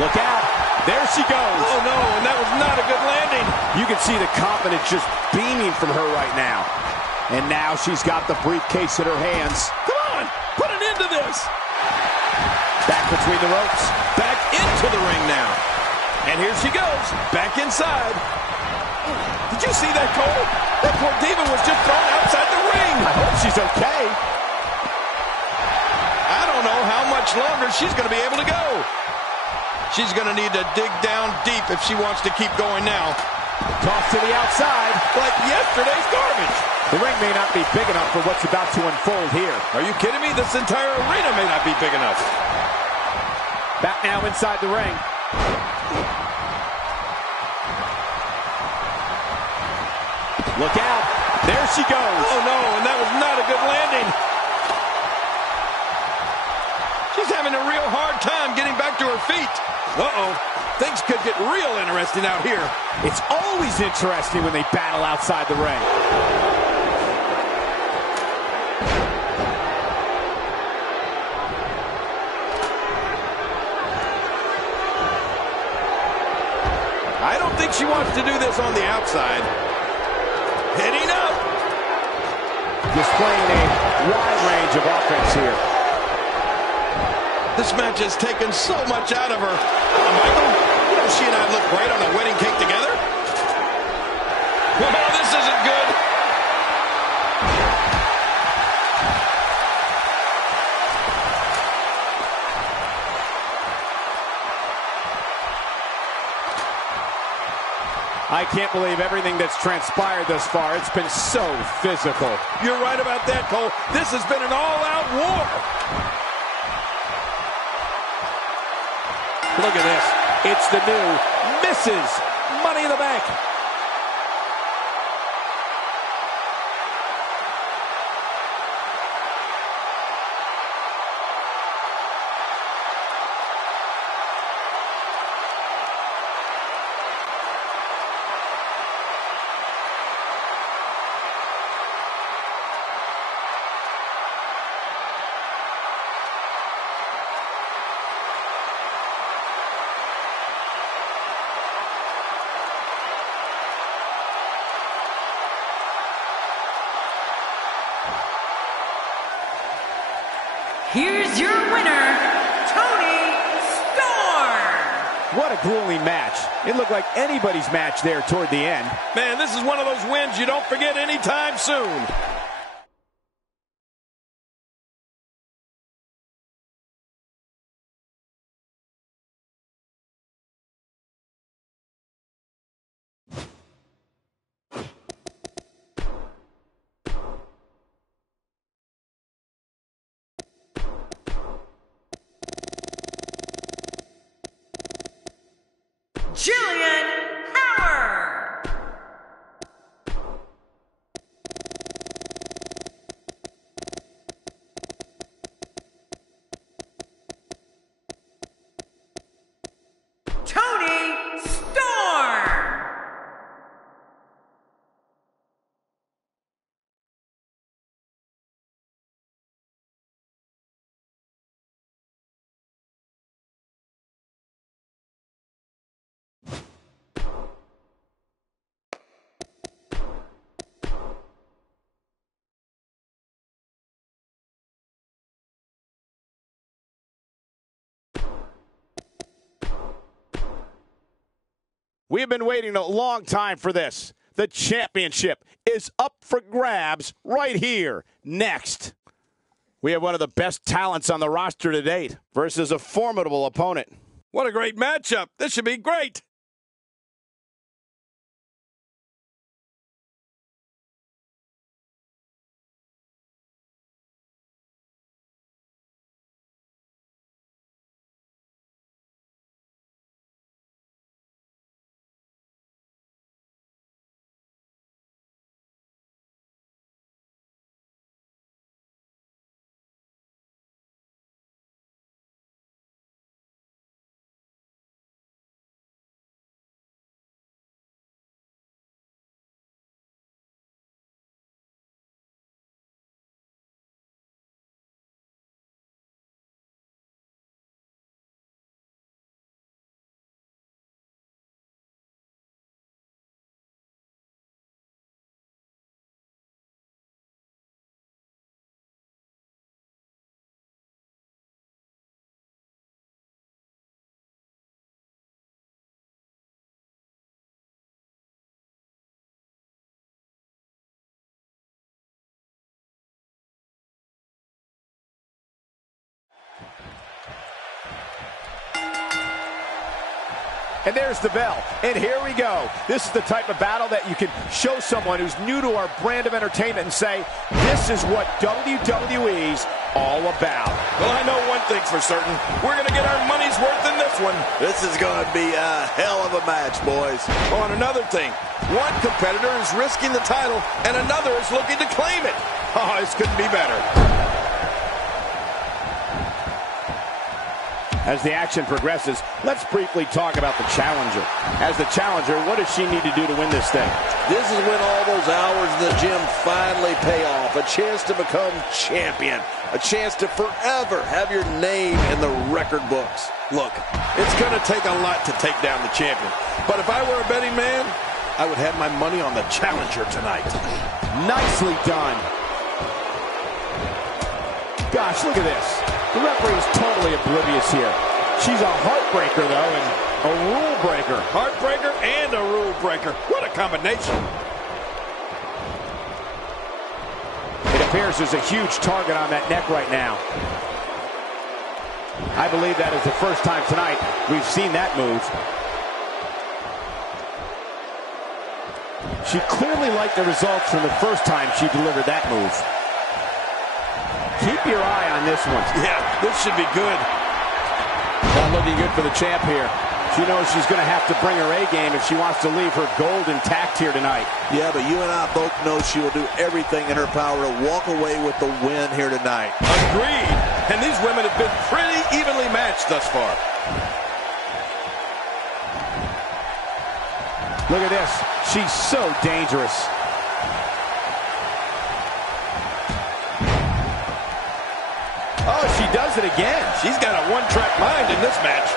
Look out. There she goes. Oh, no, and that was not a good landing. You can see the confidence just beaming from her right now. And now she's got the briefcase in her hands. Come on, put an end to this. Back between the ropes. Back into the ring now. And here she goes, back inside. Did you see that, Cole? That poor diva was just thrown outside the ring. I hope she's okay. I don't know how much longer she's going to be able to go. She's going to need to dig down deep if she wants to keep going now. Toss to the outside. Like yesterday's garbage. The ring may not be big enough for what's about to unfold here. Are you kidding me? This entire arena may not be big enough. Back now inside the ring. Look out. There she goes. Oh, no, and that was not a good landing. She's having a real hard time getting back to her feet. Uh-oh. Things could get real interesting out here. It's always interesting when they battle outside the ring. I don't think she wants to do this on the outside. Heading up. Displaying a wide range of offense here. This match has taken so much out of her. Michael, you know she and I look great on a wedding cake together. Oh, this isn't good. I can't believe everything that's transpired thus far. It's been so physical. You're right about that, Cole. This has been an all-out war. Look at this. It's the new Mrs. Money in the Bank. Here's your winner, Toni Storm. What a grueling match. It looked like anybody's match there toward the end. Man, this is one of those wins you don't forget anytime soon. Jillian Howard. Toni Storm. We have been waiting a long time for this. The championship is up for grabs right here. Next, we have one of the best talents on the roster to date versus a formidable opponent. What a great matchup. This should be great. And there's the bell. And here we go. This is the type of battle that you can show someone who's new to our brand of entertainment and say, this is what WWE's all about. Well, I know one thing for certain. We're going to get our money's worth in this one. This is going to be a hell of a match, boys. Oh, and another thing. One competitor is risking the title, and another is looking to claim it. Oh, this couldn't be better. As the action progresses, let's briefly talk about the challenger. As the challenger, what does she need to do to win this thing? This is when all those hours in the gym finally pay off. A chance to become champion. A chance to forever have your name in the record books. Look, it's going to take a lot to take down the champion. But if I were a betting man, I would have my money on the challenger tonight. Nicely done. Gosh, look at this. The referee is totally oblivious here. She's a heartbreaker, though, and a rule breaker. Heartbreaker and a rule breaker. What a combination. It appears there's a huge target on that neck right now. I believe that is the first time tonight we've seen that move. She clearly liked the results from the first time she delivered that move. Keep your eye on this one. Yeah, this should be good. Not looking good for the champ here. She knows she's going to have to bring her A game if she wants to leave her gold intact here tonight. Yeah, but you and I both know she will do everything in her power to walk away with the win here tonight. Agreed. And these women have been pretty evenly matched thus far. Look at this. She's so dangerous. Oh, she does it again. She's got a one-track mind in this match.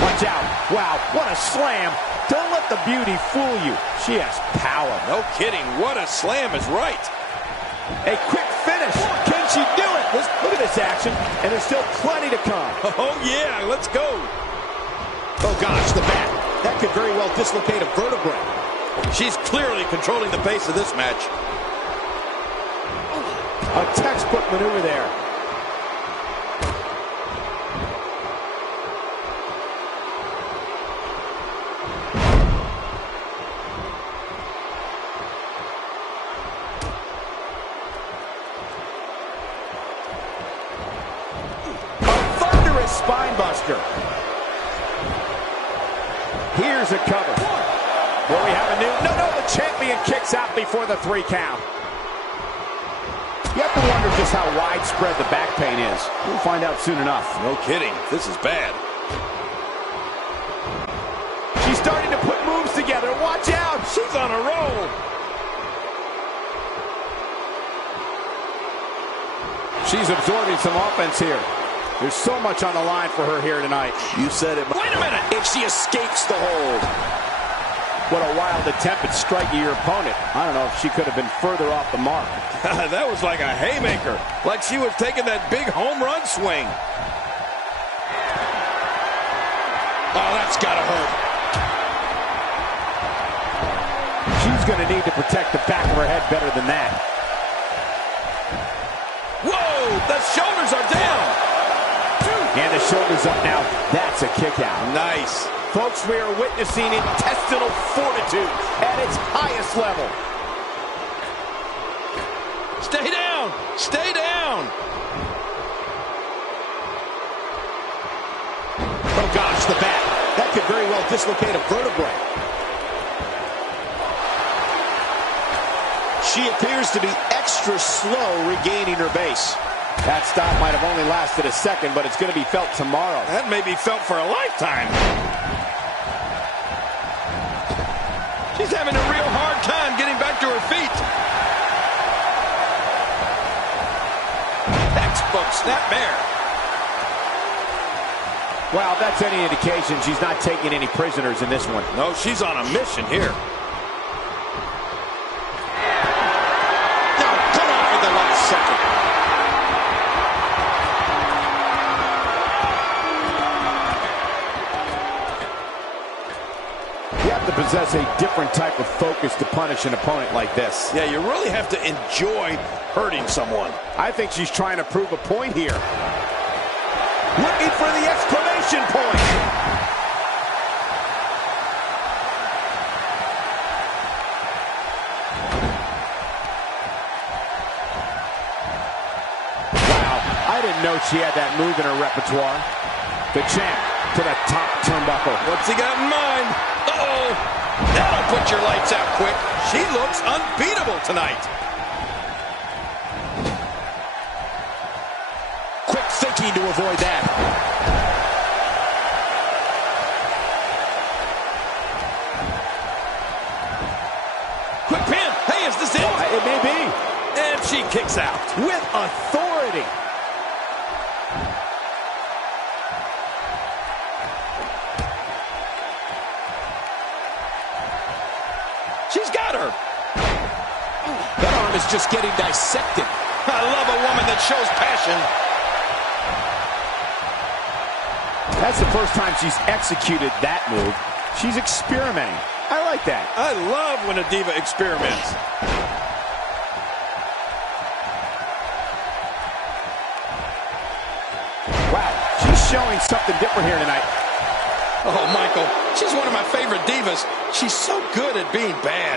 Watch out. Wow, what a slam. Don't let the beauty fool you. She has power. No kidding. What a slam is right. A quick finish. Can she do it? Look at this action, and there's still plenty to come. Oh, yeah. Let's go. Oh, gosh, the back. That could very well dislocate a vertebrae. She's clearly controlling the pace of this match. A textbook maneuver there. A thunderous spine buster. Here's a cover. Where we have a new... No, the champion kicks out before the 3 count. You have to wonder just how widespread the back pain is. We'll find out soon enough. No kidding. This is bad. She's starting to put moves together. Watch out. She's on a roll. She's absorbing some offense here. There's so much on the line for her here tonight. You said it. Wait a minute. If she escapes the hold. What a wild attempt at striking your opponent. I don't know if she could have been further off the mark. That was like a haymaker. Like she was taking that big home run swing. Oh, that's got to hurt. She's going to need to protect the back of her head better than that. Whoa, the shoulders are down. And the shoulders up now. That's a kick out. Nice. Folks, we are witnessing intestinal fortitude at its highest level. Stay down. Stay down. Oh, gosh, the back. That could very well dislocate a vertebrae. She appears to be extra slow regaining her base. That stop might have only lasted a second, but it's going to be felt tomorrow. That may be felt for a lifetime. She's having a real hard time getting back to her feet. Textbook snapmare. Well, if that's any indication, she's not taking any prisoners in this one. No, she's on a mission here. No, come on for the last second. You have to possess a different type of focus to punish an opponent like this. Yeah, you really have to enjoy hurting someone. I think she's trying to prove a point here. Looking for the exclamation point. Wow, I didn't know she had that move in her repertoire. The champ to the top turnbuckle. What's he got in mind? Uh-oh. That'll put your lights out quick. She looks unbeatable tonight. Quick thinking to avoid that. Quick pin. Hey, is this it? It may be. And she kicks out. With authority. She's got her. That arm is just getting dissected. I love a woman that shows passion. That's the first time she's executed that move. She's experimenting. I like that. I love when a diva experiments. Wow, she's showing something different here tonight. Oh, Michael, she's one of my favorite divas. She's so good at being bad.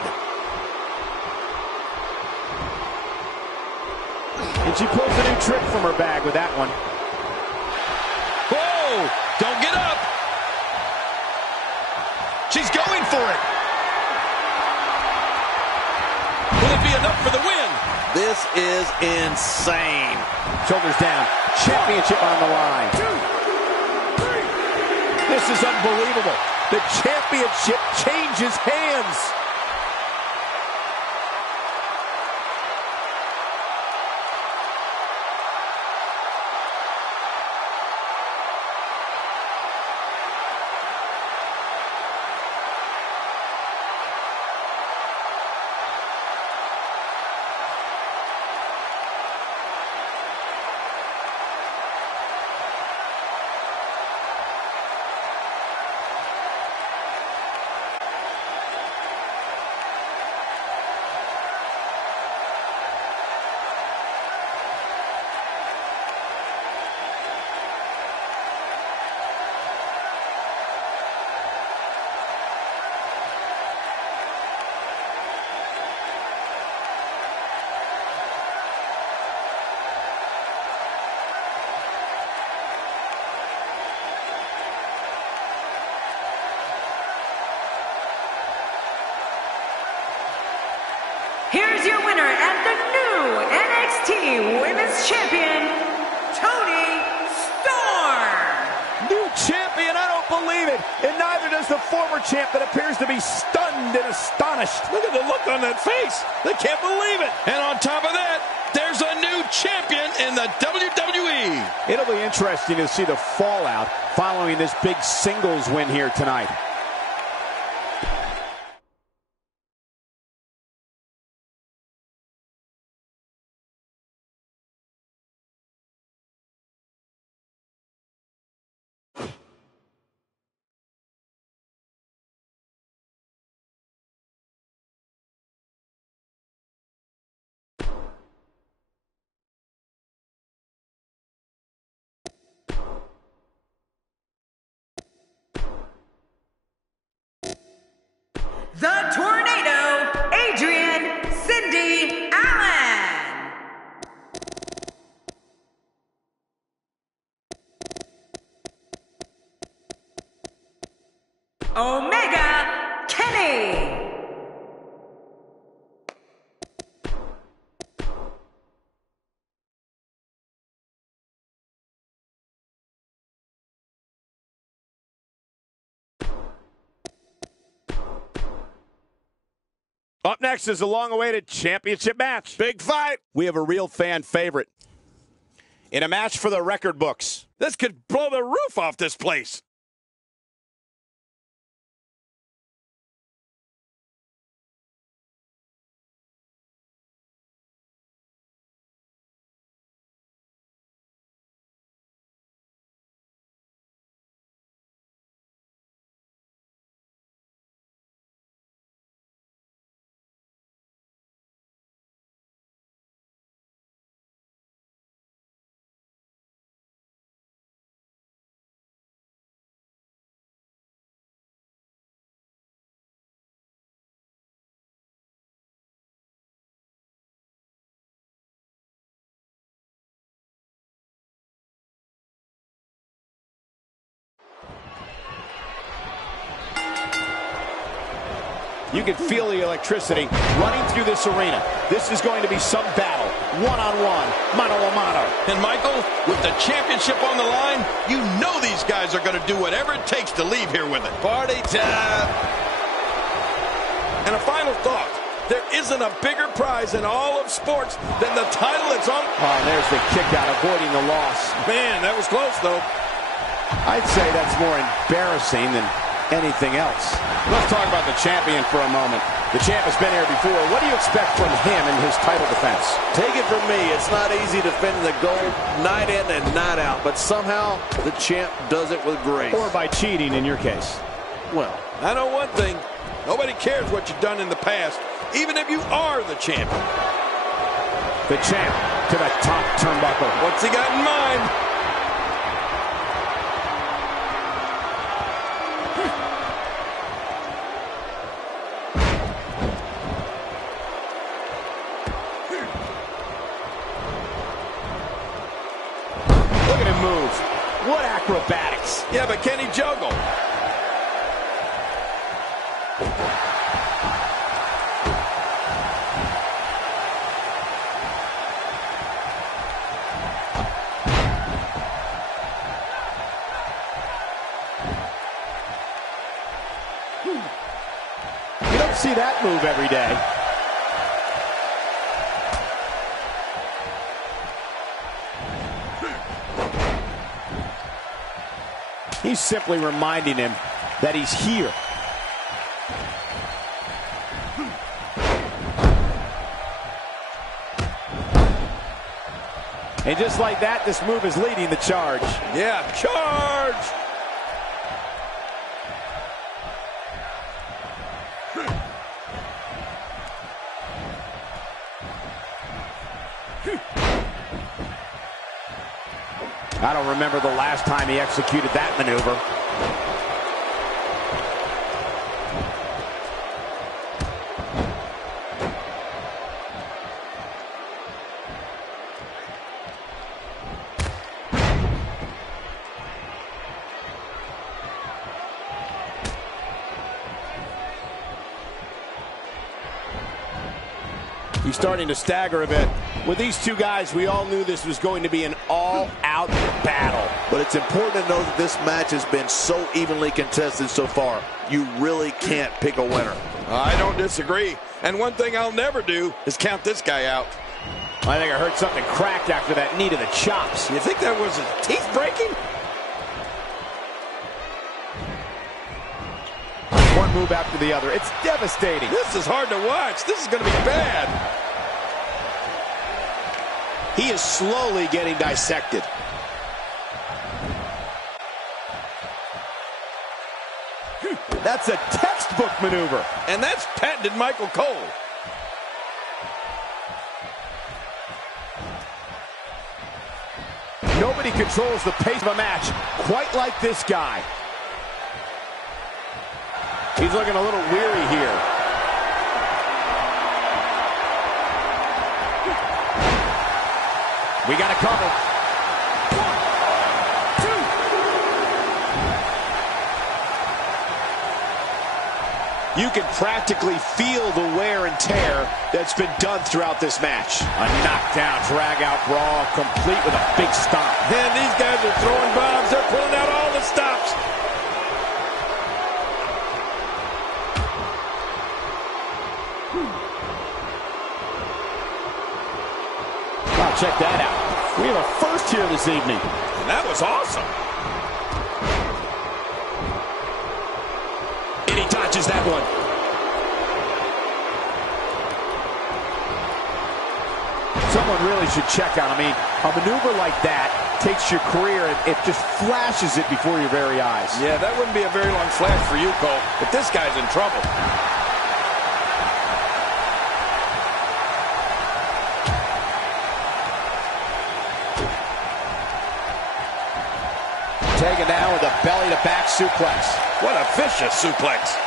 And she pulls a new trick from her bag with that one. Whoa! Don't get up! She's going for it! Will it be enough for the win? This is insane. Shoulders down. Championship on the line. 2, 3. This is unbelievable. The championship changes hands. Here's your winner and the new NXT Women's Champion, Toni Storm. New champion, I don't believe it. And neither does the former champ that appears to be stunned and astonished. Look at the look on that face. They can't believe it. And on top of that, there's a new champion in the WWE. It'll be interesting to see the fallout following this big singles win here tonight. The Tornado, Adrian Cindy Allen. Omega Kenny. Up next is the long-awaited championship match. Big fight. We have a real fan favorite in a match for the record books. This could blow the roof off this place. You can feel the electricity running through this arena. This is going to be some battle. One-on-one, mano-a-mano. And Michael, with the championship on the line, you know these guys are going to do whatever it takes to leave here with it. Party time. And a final thought. There isn't a bigger prize in all of sports than the title that's on. Oh, there's the kick out, avoiding the loss. Man, that was close, though. I'd say that's more embarrassing than anything else. Let's talk about the champion for a moment. The champ has been here before. What do you expect from him in his title defense? Take it from me, it's not easy defending the gold night in and night out, but somehow the champ does it with grace. Or by cheating in your case. Well, I know one thing. Nobody cares what you've done in the past, even if you are the champion. The champ to the top turnbuckle. What's he got in mind? Look at him move. What acrobatics. Yeah, but can he juggle? You don't see that move every day. He's simply reminding him that he's here. And just like that, this move is leading the charge. Yeah, charge! I don't remember the last time he executed that maneuver. He's starting to stagger a bit. With these two guys, we all knew this was going to be an all-out battle. but it's important to know that this match has been so evenly contested so far. You really can't pick a winner. I don't disagree. And one thing I'll never do is count this guy out. I think I heard something cracked after that knee to the chops. You think that was his teeth breaking? One move after the other. It's devastating. This is hard to watch. This is going to be bad. He is slowly getting dissected. That's a textbook maneuver. And that's patented Michael Cole. Nobody controls the pace of a match quite like this guy. He's looking a little weary here. We got a cover. 1, 2. You can practically feel the wear and tear that's been done throughout this match. A knockdown, drag-out brawl, complete with a big stomp. And these guys are throwing bombs. They're pulling out all the stops. Wow, check that out. We have a first here this evening. And that was awesome. And he dodges that one. Someone really should check on. I mean, a maneuver like that takes your career and it just flashes it before your very eyes. Yeah, that wouldn't be a very long flash for you, Cole. But this guy's in trouble. Taken down with a belly-to-back suplex. What a vicious suplex.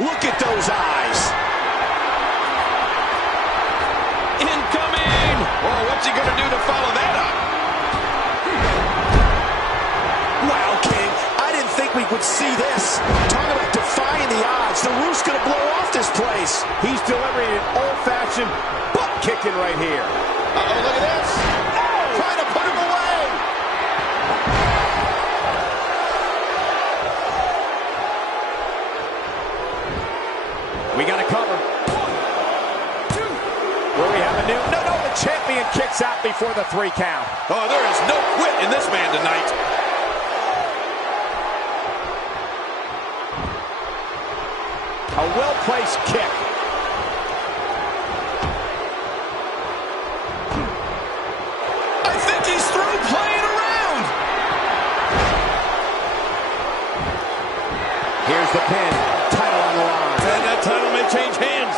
Look at those eyes. Incoming! Oh, what's he going to do to follow that up? would see this. Talk about defying the odds. The roof's going to blow off this place. He's delivering an old-fashioned butt kicking right here. Uh-oh, look at this. Oh! Trying to put him away. We got to cover. 1, 2. Where we have a new... No, the champion kicks out before the 3 count. Oh, there is no quit in this man tonight. A well-placed kick. I think he's through playing around. Here's the pin. Title on the line. And that title may change hands.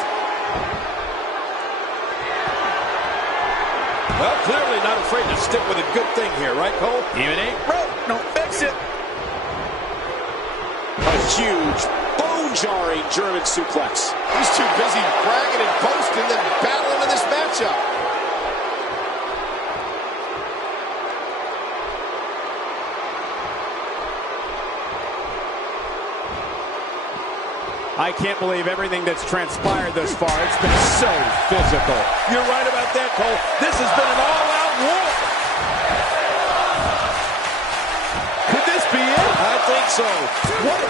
Well, clearly not afraid to stick with a good thing here, right, Cole? Even ain't broke. Don't fix it. A huge, bone-jarring German suplex. He's too busy bragging and boasting than battling in this matchup. I can't believe everything that's transpired thus far. It's been so physical. You're right about that, Cole. This has been an all-out war. Could this be it? I think so.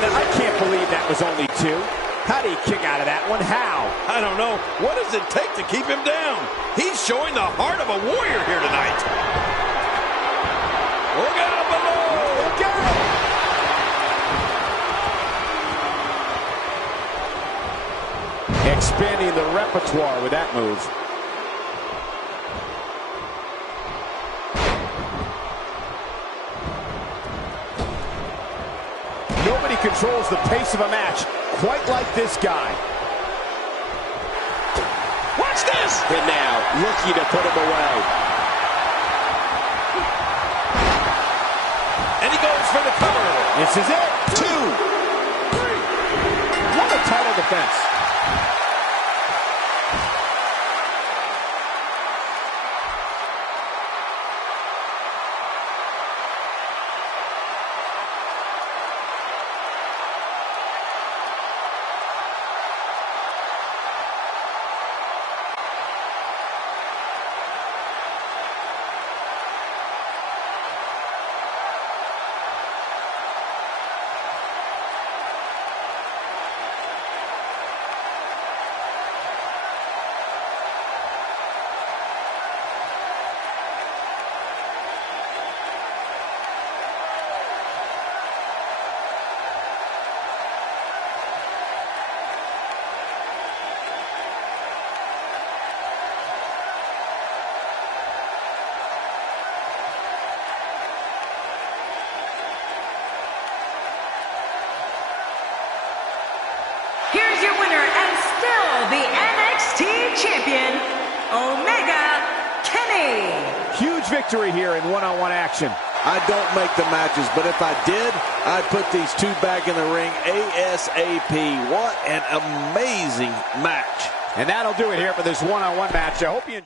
I can't believe that was only 2. How do you kick out of that one? How? I don't know. What does it take to keep him down? He's showing the heart of a warrior here tonight. Look out below! Look out! Expanding the repertoire with that move. Nobody controls the pace of a match quite like this guy. Watch this! And now, looking to put him away. And he goes for the cover. This is it. 2, 3. What a title defense. Here's your winner and still the NXT champion, Omega Kenny. Huge victory here in one-on-one action. I don't make the matches, but if I did, I'd put these 2 back in the ring ASAP. What an amazing match. And that'll do it here for this one-on-one match. I hope you